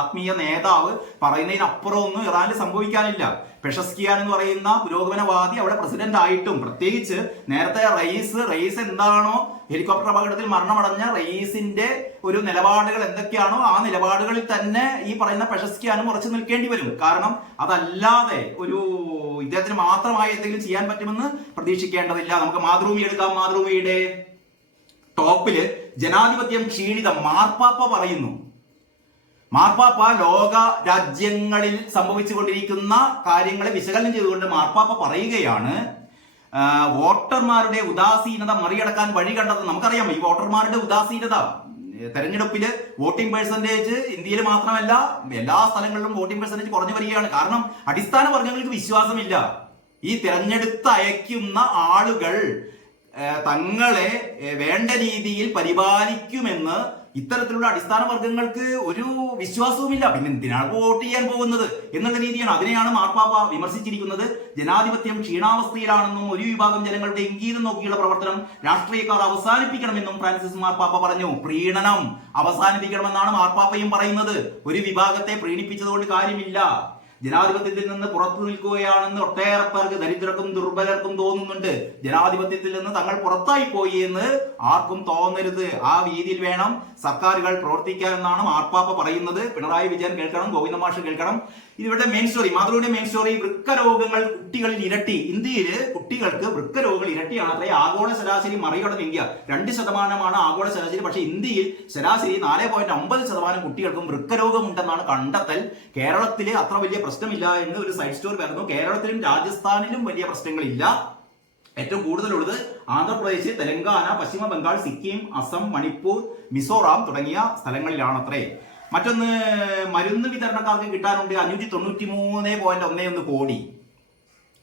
ആത്മീയ നേതാവ് പറയുന്നതിനപ്പുറം ഒന്നും ഇറാനിൽ സംഭവിക്കാനില്ല. പെഷസ്കിയാൻ എന്ന് പറയുന്ന പുരോഗമനവാദി അവിടെ പ്രസിഡന്റ് ആയിട്ടും, പ്രത്യേകിച്ച് നേരത്തെ റയീസ് എന്താണോ ഹെലികോപ്റ്റർ അപകടത്തിൽ മരണമടഞ്ഞ റയീസിന്റെ ഒരു നിലപാടുകൾ എന്തൊക്കെയാണോ ആ നിലപാടുകളിൽ തന്നെ ഈ പറയുന്ന പെഷസ്കിയാനും ഉറച്ചു നിൽക്കേണ്ടി വരും. കാരണം അതല്ലാതെ ഇദ്ദേഹത്തിന് മാത്രമായി എന്തെങ്കിലും ചെയ്യാൻ പറ്റുമെന്ന് പ്രതീക്ഷിക്കേണ്ടതില്ല. നമുക്ക് മാതൃഭൂമി എടുക്കാം. മാതൃഭൂമിയുടെ ടോപ്പില് ജനാധിപത്യം ക്ഷീണിതം മാർപ്പാപ്പ പറയുന്നു. മാർപ്പാപ്പ ലോക രാജ്യങ്ങളിൽ സംഭവിച്ചുകൊണ്ടിരിക്കുന്ന കാര്യങ്ങളെ വിശകലനം ചെയ്തുകൊണ്ട് മാർപ്പാപ്പ പറയുകയാണ്, വോട്ടർമാരുടെ ഉദാസീനത മറികടക്കാൻ വഴി കണ്ടെന്ന്. നമുക്കറിയാം ഈ വോട്ടർമാരുടെ ഉദാസീനത. തെരഞ്ഞെടുപ്പില് വോട്ടിംഗ് പെർസെന്റേജ് ഇന്ത്യയിൽ മാത്രമല്ല എല്ലാ സ്ഥലങ്ങളിലും വോട്ടിംഗ് പെർസെന്റേജ് കുറഞ്ഞു വരികയാണ്. കാരണം അടിസ്ഥാന വർഗങ്ങൾക്ക് വിശ്വാസമില്ല. ഈ തിരഞ്ഞെടുത്ത് അയക്കുന്ന ആളുകൾ തങ്ങളെ വേണ്ട രീതിയിൽ പരിപാലിക്കുമെന്ന് ഇത്തരത്തിലുള്ള അടിസ്ഥാന വർഗങ്ങൾക്ക് ഒരു വിശ്വാസവുമില്ല. പിന്നെ എന്തിനാണ് വോട്ട് ചെയ്യാൻ പോകുന്നത് എന്നുള്ള രീതിയാണ്. അതിനെയാണ് മാർപ്പാപ്പ വിമർശിച്ചിരിക്കുന്നത്. ജനാധിപത്യം ക്ഷീണാവസ്ഥയിലാണെന്നും ഒരു വിഭാഗം ജനങ്ങളുടെ ഇംഗീതം നോക്കിയുള്ള പ്രവർത്തനം രാഷ്ട്രീയക്കാർ അവസാനിപ്പിക്കണമെന്നും ഫ്രാൻസിസ് മാർപ്പാപ്പ പറഞ്ഞു. പ്രീണനം അവസാനിപ്പിക്കണമെന്നാണ് മാർപ്പാപ്പയും പറയുന്നത്. ഒരു വിഭാഗത്തെ പ്രീണിപ്പിച്ചതുകൊണ്ട് കാര്യമില്ല. ജനാധിപത്യത്തിൽ നിന്ന് പുറത്തു നിൽക്കുകയാണെന്ന് ഒട്ടേറെ പേർക്ക്, ദരിദ്രർക്കും ദുർബലർക്കും തോന്നുന്നുണ്ട്. ജനാധിപത്യത്തിൽ നിന്ന് തങ്ങൾ പുറത്തായി പോയി എന്ന് ആർക്കും തോന്നരുത്. ആ രീതിയിൽ വേണം സർക്കാരുകൾ പ്രവർത്തിക്കാൻ എന്നാണ് മാർപ്പാപ്പ പറയുന്നത്. പിണറായി വിജയൻ കേൾക്കണം, ഗോവിന്ദമാഷ് കേൾക്കണം. ഇതിവിടെ മെയിൻ സ്റ്റോറി, മാതൃഭൂമിയുടെ മെയിൻ സ്റ്റോറി, വൃക്കരോഗങ്ങൾ കുട്ടികളിൽ ഇരട്ടി. ഇന്ത്യയിൽ കുട്ടികൾക്ക് വൃക്കരോഗങ്ങൾ ഇരട്ടിയാണ്. അത്രയും ആഗോള ശരാശരി മറികടന്ന് ഇന്ത്യ 2% ആഗോള ശരാശരി. പക്ഷേ ഇന്ത്യയിൽ ശരാശരി 4.9% കുട്ടികൾക്കും വൃക്കരോഗമുണ്ടെന്നാണ് കണ്ടെത്തൽ. കേരളത്തില് അത്ര വലിയ പ്രശ്നമില്ല എന്ന് ഒരു സൈഡ് സ്റ്റോറി വരുന്നു. കേരളത്തിലും രാജസ്ഥാനിലും വലിയ പ്രശ്നങ്ങളില്ല. ഏറ്റവും കൂടുതലുള്ളത് ആന്ധ്രാപ്രദേശ്, തെലങ്കാന, പശ്ചിമ ബംഗാൾ, സിക്കിം, അസം, മണിപ്പൂർ, മിസോറാം തുടങ്ങിയ സ്ഥലങ്ങളിലാണത്രേ. മറ്റൊന്ന്, മരുന്ന് വിതരണക്കാർക്ക് കിട്ടാനുണ്ട് 593.11 കോടി.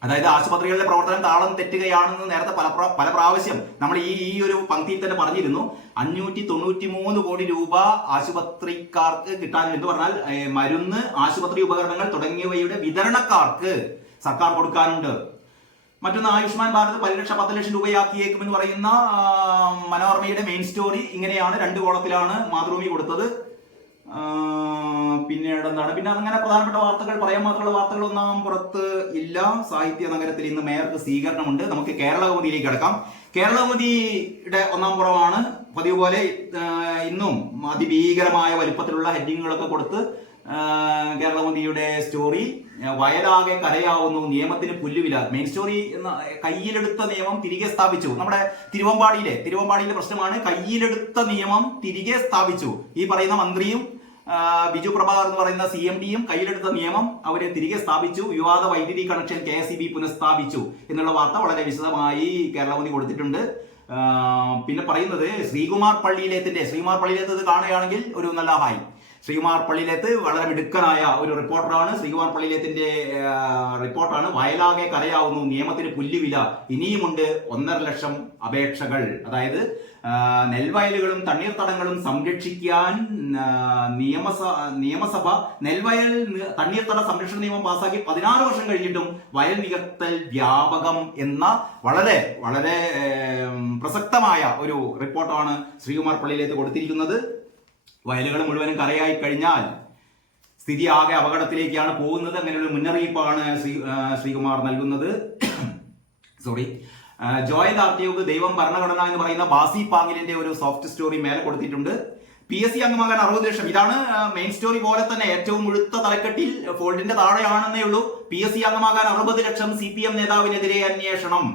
അതായത് ആശുപത്രികളിലെ പ്രവർത്തനം താളം തെറ്റുകയാണെന്ന് നേരത്തെ പല പ്രാവശ്യം നമ്മൾ ഈ ഒരു പങ്ക്തിയിൽ തന്നെ പറഞ്ഞിരുന്നു. 593 കോടി രൂപ ആശുപത്രിക്കാർക്ക് കിട്ടാൻ, എന്ന് പറഞ്ഞാൽ മരുന്ന്, ആശുപത്രി ഉപകരണങ്ങൾ തുടങ്ങിയവയുടെ വിതരണക്കാർക്ക് സർക്കാർ കൊടുക്കാനുണ്ട്. മറ്റൊന്ന്, ആയുഷ്മാൻ ഭാരത് 10 ലക്ഷം രൂപയാക്കിയേക്കുമെന്ന് പറയുന്ന മനോരമയുടെ മെയിൻ സ്റ്റോറി ഇങ്ങനെയാണ്, 2 കോളത്തിലാണ് മാതൃഭൂമി കൊടുത്തത്. പിന്നീട് എന്താണ്, പിന്നെ അങ്ങനെ പ്രധാനപ്പെട്ട വാർത്തകൾ, പറയാൻ മാത്രമുള്ള വാർത്തകളൊന്നും പുറത്ത് ഇല്ല. സാഹിത്യ നഗരത്തിൽ ഇന്ന് മേയർക്ക് സ്വീകരണമുണ്ട്. നമുക്ക് കേരള കൗമുദിയിലേക്ക് കിടക്കാം. കേരള കൗമുദിയുടെ 1-ാം പുറമാണ് പതിവ് പോലെ ഇന്നും അതിഭീകരമായ വലിപ്പത്തിലുള്ള ഹെഡിങ്ങുകളൊക്കെ കൊടുത്ത് കേരള കൗമുദിയുടെ സ്റ്റോറി, വയലാകെ കരയാവുന്നു, നിയമത്തിന് പുല്ലുവില. മെയിൻ സ്റ്റോറി കയ്യിലെടുത്ത നിയമം തിരികെ സ്ഥാപിച്ചു. നമ്മുടെ തിരുവമ്പാടിയിലെ പ്രശ്നമാണ്. കയ്യിലെടുത്ത നിയമം തിരികെ സ്ഥാപിച്ചു. ഈ പറയുന്ന മന്ത്രിയും ബിജു പ്രഭാകർ എന്ന് പറയുന്ന CMDയും കയ്യിലെടുത്ത നിയമം അവരെ തിരികെ സ്ഥാപിച്ചു. വിവാദ വൈദ്യുതി കണക്ഷൻ KSEB പുനഃസ്ഥാപിച്ചു എന്നുള്ള വാർത്ത വളരെ വിശദമായി കേരള കൗമുദി കൊടുത്തിട്ടുണ്ട്. പിന്നെ പറയുന്നത് ശ്രീകുമാർ പള്ളിയിലേത്ത് കാണുകയാണെങ്കിൽ ഒരു നല്ല ഹായ്. ശ്രീകുമാർ പള്ളിയിലേത്ത് വളരെ മിടുക്കനായ ഒരു റിപ്പോർട്ടറാണ്. ശ്രീകുമാർ പള്ളിയിലേത്തിന്റെ റിപ്പോർട്ടാണ്. വയലാകെ കരയാവുന്നു, നിയമത്തിന് പുല്ലുവില, ഇനിയുമുണ്ട് 1.5 ലക്ഷം അപേക്ഷകൾ. അതായത് നെൽവയലുകളും തണ്ണീർത്തടങ്ങളും സംരക്ഷിക്കാൻ നിയമസഭ നെൽവയൽ തണ്ണീർത്തട സംരക്ഷണ നിയമം പാസാക്കി 16 വർഷം കഴിഞ്ഞിട്ടും വയൽ നികത്തൽ വ്യാപകം എന്ന വളരെ വളരെ പ്രസക്തമായ ഒരു റിപ്പോർട്ടാണ് ശ്രീകുമാർ പള്ളിയിലേക്ക് കൊടുത്തിരിക്കുന്നത്. വയലുകൾ മുഴുവനും കരയായി കഴിഞ്ഞാൽ സ്ഥിതി ആകെ അപകടത്തിലേക്കാണ് പോകുന്നത്. അങ്ങനെയുള്ള മുന്നറിയിപ്പാണ് ശ്രീകുമാർ നൽകുന്നത്. ജോയൽ ആർട്ടിയോക്ക് ദൈവം ഭരണഘടന എന്ന് പറയുന്ന ബാസി പാങ്ങിലിന്റെ ഒരു സോഫ്റ്റ് സ്റ്റോറി മേലെ കൊടുത്തിട്ടുണ്ട്. PSC അംഗമാകാൻ 60 ലക്ഷം. ഇതാണ് മെയിൻ സ്റ്റോറി പോലെ തന്നെ ഏറ്റവും മുഴുത്ത തലക്കെട്ടിൽ, ഫോൾഡിന്റെ താഴെയാണെന്നേ ഉള്ളൂ. PSC അംഗമാകാൻ 60 ലക്ഷം, CPM നേതാവിനെതിരെ അന്വേഷണം.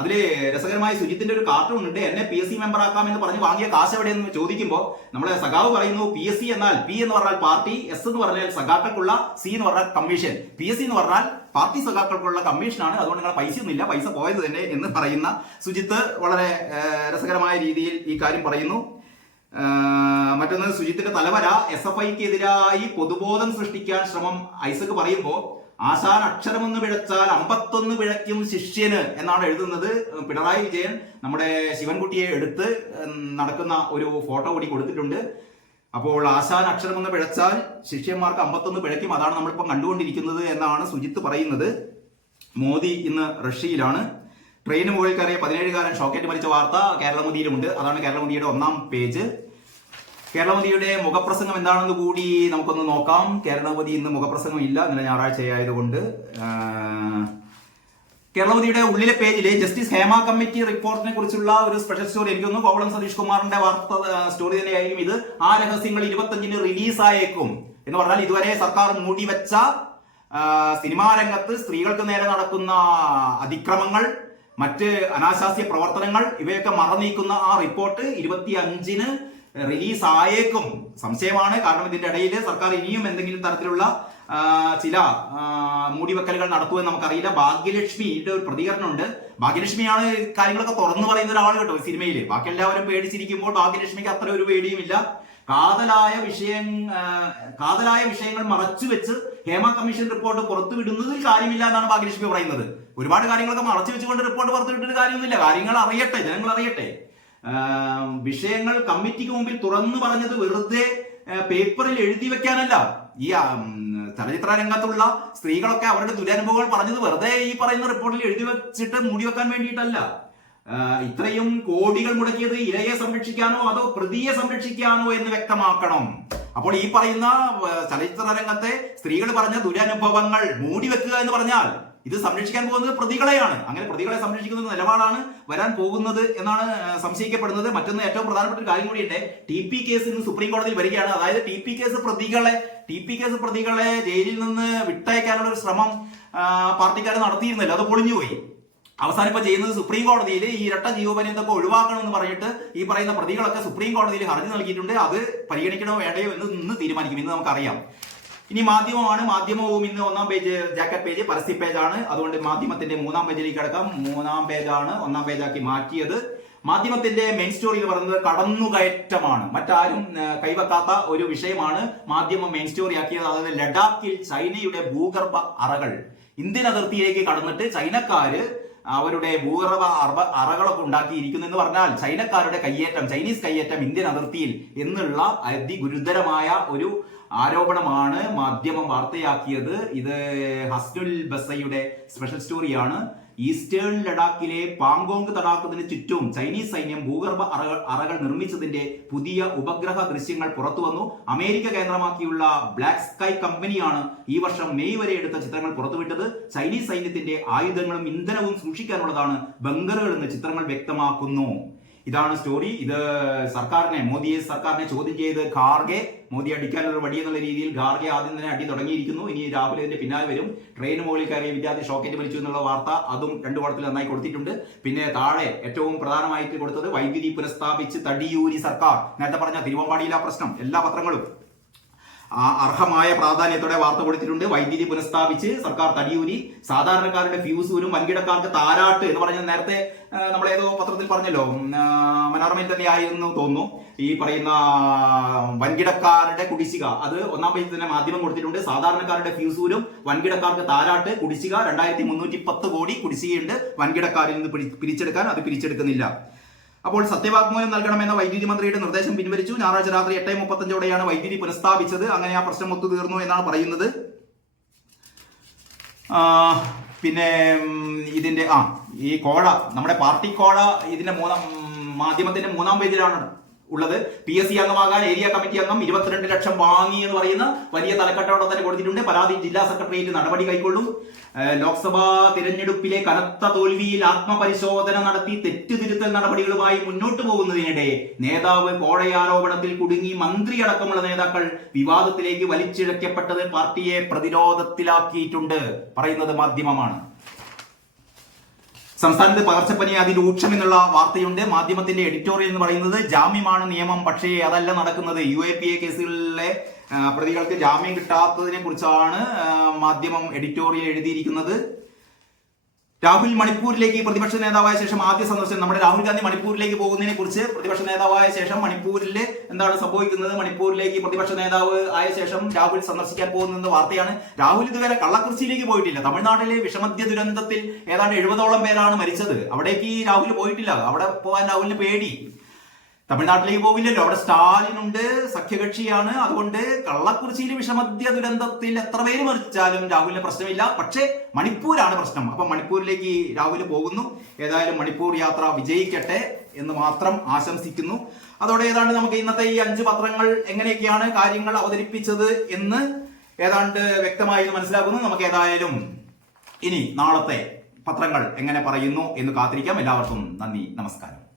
അതില് രസകരമായ സുജിത്തിന്റെ ഒരു കാർട്ടൂൺ ഉണ്ട്. എന്നെ PSC മെമ്പർ ആക്കാം എന്ന് പറഞ്ഞ് വാങ്ങിയ കാശ് എവിടെയെന്ന് ചോദിക്കുമ്പോൾ നമ്മളെ സഖാവ് പറയുന്നു, PSC എന്നാൽ P എന്ന് പറഞ്ഞാൽ പാർട്ടി, S എന്ന് പറഞ്ഞാൽ സഖാക്കൾക്കുള്ള, C എന്ന് പറഞ്ഞാൽ കമ്മീഷൻ. PSC എന്ന് പറഞ്ഞാൽ പാർട്ടി സഖാക്കൾക്കുള്ള കമ്മീഷനാണ്, അതുകൊണ്ട് നിങ്ങളെ പൈസ ഒന്നുമില്ല, പൈസ പോയത് തന്നെ എന്ന് പറയുന്ന സുജിത്ത് വളരെ രസകരമായ രീതിയിൽ ഈ കാര്യം പറയുന്നു. മറ്റൊന്ന്, സുജിത്തിന്റെ തലവര SFIക്കെതിരായി പൊതുബോധം സൃഷ്ടിക്കാൻ ശ്രമം. ഐസക് പറയുമ്പോൾ ആശാൻ അക്ഷരമൊന്ന് പിഴച്ചാൽ 51 പിഴയ്ക്കും ശിഷ്യന് എന്നാണ് എഴുതുന്നത്. പിണറായി വിജയൻ നമ്മുടെ ശിവൻകുട്ടിയെ എടുത്ത് നടക്കുന്ന ഒരു ഫോട്ടോ കൂടി കൊടുത്തിട്ടുണ്ട്. അപ്പോൾ ആശാൻ അക്ഷരമൊന്ന് പിഴച്ചാൽ ശിഷ്യന്മാർക്ക് 51 പിഴയ്ക്കും. അതാണ് നമ്മളിപ്പം കണ്ടുകൊണ്ടിരിക്കുന്നത് എന്നാണ് സുജിത്ത് പറയുന്നത്. മോദി ഇന്ന് റഷ്യയിലാണ്. ട്രെയിന് മുകളിൽ കയറിയ 17കാരൻ ഷോക്കേറ്റ് മരിച്ച വാർത്ത കേരള കൗമുദിയിലുണ്ട്. അതാണ് കേരള കൗമുദിയുടെ 1-ാം പേജ്. കേരള കൗമുദിയുടെ മുഖപ്രസംഗം എന്താണെന്ന് കൂടി നമുക്കൊന്ന് നോക്കാം. കേരള കൗമുദി ഇന്ന് മുഖപ്രസംഗം ഇല്ല, ഇന്നലെ ഞായറാഴ്ചയായതുകൊണ്ട്. കേരള കൗമുദിയുടെ ഉള്ളിലെ പേജിൽ ജസ്റ്റിസ് ഹേമ കമ്മിറ്റി റിപ്പോർട്ടിനെ കുറിച്ചുള്ള ഒരു സ്പെഷ്യൽ സ്റ്റോറി, എനിക്കൊന്ന് കോവളം സതീഷ് കുമാറിന്റെ വാർത്ത സ്റ്റോറി തന്നെയായിരിക്കും ഇത്. ആ രഹസ്യങ്ങൾ 25-ന് റിലീസായേക്കും എന്ന് പറഞ്ഞാൽ ഇതുവരെ സർക്കാർ മൂടിവെച്ച സിനിമാ രംഗത്ത് സ്ത്രീകൾക്ക് നേരെ നടക്കുന്ന അതിക്രമങ്ങൾ, മറ്റ് അനാശാസ്യ പ്രവർത്തനങ്ങൾ, ഇവയൊക്കെ മറനീക്കുന്ന ആ റിപ്പോർട്ട് 25-ന് റിലീസ് ആയേക്കും. സംശയമാണ്, കാരണം ഇതിന്റെ ഇടയിൽ സർക്കാർ ഇനിയും എന്തെങ്കിലും തരത്തിലുള്ള ചില മൂടിവെക്കലുകൾ നടത്തുമെന്ന് നമുക്കറിയില്ല. ഭാഗ്യലക്ഷ്മിയുടെ ഒരു പ്രതികരണമുണ്ട്. ഭാഗ്യലക്ഷ്മിയാണ് കാര്യങ്ങളൊക്കെ തുറന്നു പറയുന്ന ഒരാൾ കേട്ടോ സിനിമയിൽ. ബാക്കി എല്ലാവരും പേടിച്ചിരിക്കുമ്പോൾ ഭാഗ്യലക്ഷ്മിക്ക് അത്ര ഒരു പേടിയുമില്ല. കാതലായ വിഷയങ്ങൾ മറച്ചു വെച്ച് ഹേമ കമ്മീഷൻ റിപ്പോർട്ട് പുറത്തുവിടുന്നതിൽ കാര്യമില്ല എന്നാണ് ഭാഗ്യലക്ഷ്മി പറയുന്നത്. ഒരുപാട് കാര്യങ്ങളൊക്കെ മറച്ചു വെച്ചുകൊണ്ട് റിപ്പോർട്ട് പുറത്തുവിട്ടിട്ട് കാര്യമൊന്നുമില്ല. കാര്യങ്ങൾ അറിയട്ടെ, ജനങ്ങൾ അറിയട്ടെ. വിഷയങ്ങൾ കമ്മിറ്റിക്ക് മുമ്പിൽ തുറന്നു പറഞ്ഞത് വെറുതെ പേപ്പറിൽ എഴുതി വെക്കാനല്ല. ഈ ചലച്ചിത്ര രംഗത്തുള്ള സ്ത്രീകളൊക്കെ അവരുടെ ദുരനുഭവങ്ങൾ പറഞ്ഞത് വെറുതെ ഈ പറയുന്ന റിപ്പോർട്ടിൽ എഴുതി വെച്ചിട്ട് മൂടി വെക്കാൻ വേണ്ടിയിട്ടല്ല. ഇത്രയും കോടികൾ മുടക്കിയത് ഇരയെ സംരക്ഷിക്കാനോ അതോ പ്രതിയെ സംരക്ഷിക്കാനോ എന്ന് വ്യക്തമാക്കണം. അപ്പോൾ ഈ പറയുന്ന ചലച്ചിത്ര രംഗത്തെ സ്ത്രീകൾ പറഞ്ഞ ദുരനുഭവങ്ങൾ മൂടി വെക്കുക എന്ന് പറഞ്ഞാൽ ഇത് സംരക്ഷിക്കാൻ പോകുന്നത് പ്രതികളെയാണ്. അങ്ങനെ പ്രതികളെ സംരക്ഷിക്കുന്ന നിലപാടാണ് വരാൻ പോകുന്നത് എന്നാണ് സംശയിക്കപ്പെടുന്നത്. മറ്റൊന്ന്, ഏറ്റവും പ്രധാനപ്പെട്ട ഒരു കാര്യം കൂടിയുണ്ട്. TP കേസ് ഇന്ന് സുപ്രീം കോടതിയിൽ വരികയാണ്. അതായത് TP കേസ് പ്രതികളെ ജയിലിൽ നിന്ന് വിട്ടയക്കാനുള്ള ഒരു ശ്രമം പാർട്ടിക്കാർ നടത്തിയിരുന്നല്ലോ, അത് പൊളിഞ്ഞുപോയി. അവസാനം ഇപ്പൊ ചെയ്യുന്നത് സുപ്രീം കോടതിയിൽ ഈ ഇരട്ട ജീവപര്യന്തമൊക്കെ ഒഴിവാക്കണമെന്ന് പറഞ്ഞിട്ട് ഈ പറയുന്ന പ്രതികളൊക്കെ സുപ്രീം കോടതിയിൽ ഹർജി നൽകിയിട്ടുണ്ട്. അത് പരിഗണിക്കണോ വേണ്ടയോ എന്ന് ഇന്ന് തീരുമാനിക്കും. ഇന്ന് നമുക്കറിയാം. ഇനി മാധ്യമമാണ്. മാധ്യമവും ഇന്ന് 1-ാം പേജ് ജാക്കറ്റ് പേജ് പരസ്യ പേജാണ്. അതുകൊണ്ട് മാധ്യമത്തിന്റെ 3-ാം പേജിലേക്ക് കിടക്കാം. 3-ാം പേജാണ് 1-ാം പേജാക്കി മാറ്റിയത്. മാധ്യമത്തിന്റെ മെയിൻ സ്റ്റോറി എന്ന് പറയുന്നത് കടന്നുകയറ്റമാണ്. മറ്റാരും കൈവെക്കാത്ത ഒരു വിഷയമാണ് മാധ്യമം മെയിൻ സ്റ്റോറി ആക്കിയത്. അതായത് ലഡാക്കിൽ ചൈനയുടെ ഭൂഗർഭ അറകൾ. ഇന്ത്യൻ അതിർത്തിയിലേക്ക് കടന്നിട്ട് ചൈനക്കാര് അവരുടെ ഭൂഗർഭ അറകളൊക്കെ ഉണ്ടാക്കിയിരിക്കുന്നു എന്ന് പറഞ്ഞാൽ ചൈനക്കാരുടെ കയ്യേറ്റം, ചൈനീസ് കയ്യേറ്റം ഇന്ത്യൻ അതിർത്തിയിൽ എന്നുള്ള അതിഗുരുതരമായ ഒരു ആരോപണമാണ് മാധ്യമം വാർത്തയാക്കിയത്. ഇത് ഹസ്നുൽ ബസയുടെ സ്പെഷ്യൽ സ്റ്റോറിയാണ്. ഈസ്റ്റേൺ ലഡാക്കിലെ പാങ്കോങ് തടാകത്തിന് ചുറ്റും ചൈനീസ് സൈന്യം ഭൂഗർഭ അറകൾ നിർമ്മിച്ചതിന്റെ പുതിയ ഉപഗ്രഹ ദൃശ്യങ്ങൾ പുറത്തുവന്നു. അമേരിക്ക കേന്ദ്രമാക്കിയുള്ള ബ്ലാക്ക് സ്കൈ കമ്പനിയാണ് ഈ വർഷം മെയ് വരെ എടുത്ത ചിത്രങ്ങൾ പുറത്തുവിട്ടത്. ചൈനീസ് സൈന്യത്തിന്റെ ആയുധങ്ങളും ഇന്ധനവും സൂക്ഷിക്കാനുള്ളതാണ് ബങ്കറുകൾ എന്ന് ചിത്രങ്ങൾ വ്യക്തമാക്കുന്നു. ഇതാണ് സ്റ്റോറി. ഇത് മോദി സർക്കാരിനെ ചോദ്യം ചെയ്ത് ഖാർഗെ, മോദി അടിക്കാനുള്ള വടി എന്നുള്ള രീതിയിൽ ഖാർഗെ ആദ്യം തന്നെ അടി തുടങ്ങിയിരിക്കുന്നു. ഇനി രാഹുൽ ഇതിന്റെ പിന്നാലെ വരും. ട്രെയിൻ മുകളിൽ കയറിയ വിദ്യാർത്ഥി ഷോക്കേറ്റ് വലിച്ചു എന്നുള്ള വാർത്ത അതും രണ്ടു കോളത്തിൽ നന്നായി കൊടുത്തിട്ടുണ്ട്. പിന്നെ താഴെ ഏറ്റവും പ്രധാനമായിട്ട് കൊടുത്തത് വൈദ്യുതി പുനഃസ്ഥാപിച്ച് തടിയൂരി സർക്കാർ. നേരത്തെ പറഞ്ഞ തിരുവമ്പാടിയിലെ പ്രശ്നം എല്ലാ പത്രങ്ങളും അർഹമായ പ്രാധാന്യത്തോടെ വാർത്ത കൊടുത്തിട്ടുണ്ട്. വൈദ്യുതി പുനഃസ്ഥാപിച്ച് സർക്കാർ തടിയൂരി, സാധാരണക്കാരുടെ ഫ്യൂസൂരും വൻകിടക്കാർക്ക് താരാട്ട് എന്ന് പറഞ്ഞ നേരത്തെ നമ്മളേതോ പത്രത്തിൽ പറഞ്ഞല്ലോ, മനോരമയിൽ തന്നെ ആയിരുന്നു തോന്നുന്നു. ഈ പറയുന്ന വൻകിടക്കാരുടെ കുടിശ്ശിക അത് ഒന്നാം പേജിൽ തന്നെ മാധ്യമം കൊടുത്തിട്ടുണ്ട്. സാധാരണക്കാരുടെ ഫ്യൂസൂരും വൻകിടക്കാർക്ക് താരാട്ട്, കുടിശ്ശിക 2310 കോടി കുടിശ്ശികയുണ്ട് വൻകിടക്കാരിൽ നിന്ന് പിരിച്ചെടുക്കാൻ, അത് പിരിച്ചെടുക്കുന്നില്ല. അപ്പോൾ സത്യവാങ്മൂലം നൽകണമെന്ന വൈദ്യുതി മന്ത്രിയുടെ നിർദ്ദേശം പിൻവലിച്ചു. ഞായറാഴ്ച രാത്രി 8:35 വൈദ്യുതി പുനഃസ്ഥാപിച്ചത്. അങ്ങനെ ആ പ്രശ്നം ഒത്തുതീർന്നു എന്നാണ് പറയുന്നത്. പിന്നെ ഇതിന്റെ ഈ കോഴ, നമ്മുടെ പാർട്ടി കോഴ ഇതിന്റെ മാധ്യമത്തിന്റെ 3-ാം പേജിലാണ് ഉള്ളത്. PSC അംഗമാകാൻ ഏരിയ കമ്മിറ്റി അംഗം 22 ലക്ഷം വാങ്ങി എന്ന് പറയുന്ന വലിയ തലക്കെട്ടോടെ തന്നെ കൊടുത്തിട്ടുണ്ട്. പരാതി ജില്ലാ സെക്രട്ടേറിയറ്റ് നടപടി കൈക്കൊള്ളും. ലോക്സഭാ തിരഞ്ഞെടുപ്പിലെ കനത്ത തോൽവിയിൽ ആത്മപരിശോധന നടത്തി തെറ്റുതിരുത്തൽ നടപടികളുമായി മുന്നോട്ടു പോകുന്നതിനിടെ നേതാവ് കോഴയാരോപണത്തിൽ കുടുങ്ങി മന്ത്രി അടക്കമുള്ള നേതാക്കൾ വിവാദത്തിലേക്ക് വലിച്ചിഴക്കപ്പെട്ടത് പാർട്ടിയെ പ്രതിരോധത്തിലാക്കിയിട്ടുണ്ട്. പറയുന്നത് മാധ്യമമാണ്. സംസ്ഥാനത്ത് പകർച്ചപ്പനി അതിരൂക്ഷം എന്നുള്ള വാർത്തയുണ്ട്. മാധ്യമത്തിന്റെ എഡിറ്റോറിയൽ എന്ന് പറയുന്നത് ജാമ്യമാണ് നിയമം, പക്ഷേ അതല്ല നടക്കുന്നത്. UAPA കേസുകളിലെ പ്രതികൾക്ക് ജാമ്യം കിട്ടാത്തതിനെ കുറിച്ചാണ് മാധ്യമം എഡിറ്റോറിയൽ എഴുതിയിരിക്കുന്നത്. രാഹുൽ മണിപ്പൂരിലേക്ക് പ്രതിപക്ഷ നേതാവായ ശേഷം ആദ്യ സന്ദർശനം. നമ്മുടെ രാഹുൽ ഗാന്ധി മണിപ്പൂരിലേക്ക് പോകുന്നതിനെ കുറിച്ച് പ്രതിപക്ഷ നേതാവായ ശേഷം മണിപ്പൂരിൽ എന്താണ് സംഭവിക്കുന്നത്, മണിപ്പൂരിലേക്ക് പ്രതിപക്ഷ നേതാവ് ആയ ശേഷം രാഹുൽ സന്ദർശിക്കാൻ പോകുന്ന വാർത്തയാണ്. രാഹുൽ ഇതുവരെ കള്ളക്കുറിച്ചിയിലേക്ക് പോയിട്ടില്ല. തമിഴ്നാട്ടിലെ വിഷമദ്യ ദുരന്തത്തിൽ ഏതാണ്ട് 70ഓളം പേരാണ് മരിച്ചത്. അവിടേക്ക് രാഹുൽ പോയിട്ടില്ല. അവിടെ പോകാൻ രാഹുലിന് പേടി. തമിഴ്നാട്ടിലേക്ക് പോകില്ലല്ലോ, അവിടെ സ്റ്റാലിൻ ഉണ്ട്, സഖ്യകക്ഷിയാണ്. അതുകൊണ്ട് കള്ളക്കുറിച്ചിയിൽ വിഷമദ്യ ദുരന്തത്തിൽ എത്ര പേര് മരിച്ചാലും രാഹുലിന് പ്രശ്നമില്ല. പക്ഷേ മണിപ്പൂരാണ് പ്രശ്നം. അപ്പൊ മണിപ്പൂരിലേക്ക് രാഹുൽ പോകുന്നു. ഏതായാലും മണിപ്പൂർ യാത്ര വിജയിക്കട്ടെ എന്ന് മാത്രം ആശംസിക്കുന്നു. അതോടെ ഏതാണ്ട് നമുക്ക് ഇന്നത്തെ ഈ 5 പത്രങ്ങൾ എങ്ങനെയൊക്കെയാണ് കാര്യങ്ങൾ അവതരിപ്പിച്ചത് എന്ന് ഏതാണ്ട് വ്യക്തമായി മനസ്സിലാക്കുന്നു. നമുക്ക് ഏതായാലും ഇനി നാളത്തെ പത്രങ്ങൾ എങ്ങനെ പറയുന്നു എന്ന് കാത്തിരിക്കാം. എല്ലാവർക്കും നന്ദി, നമസ്കാരം.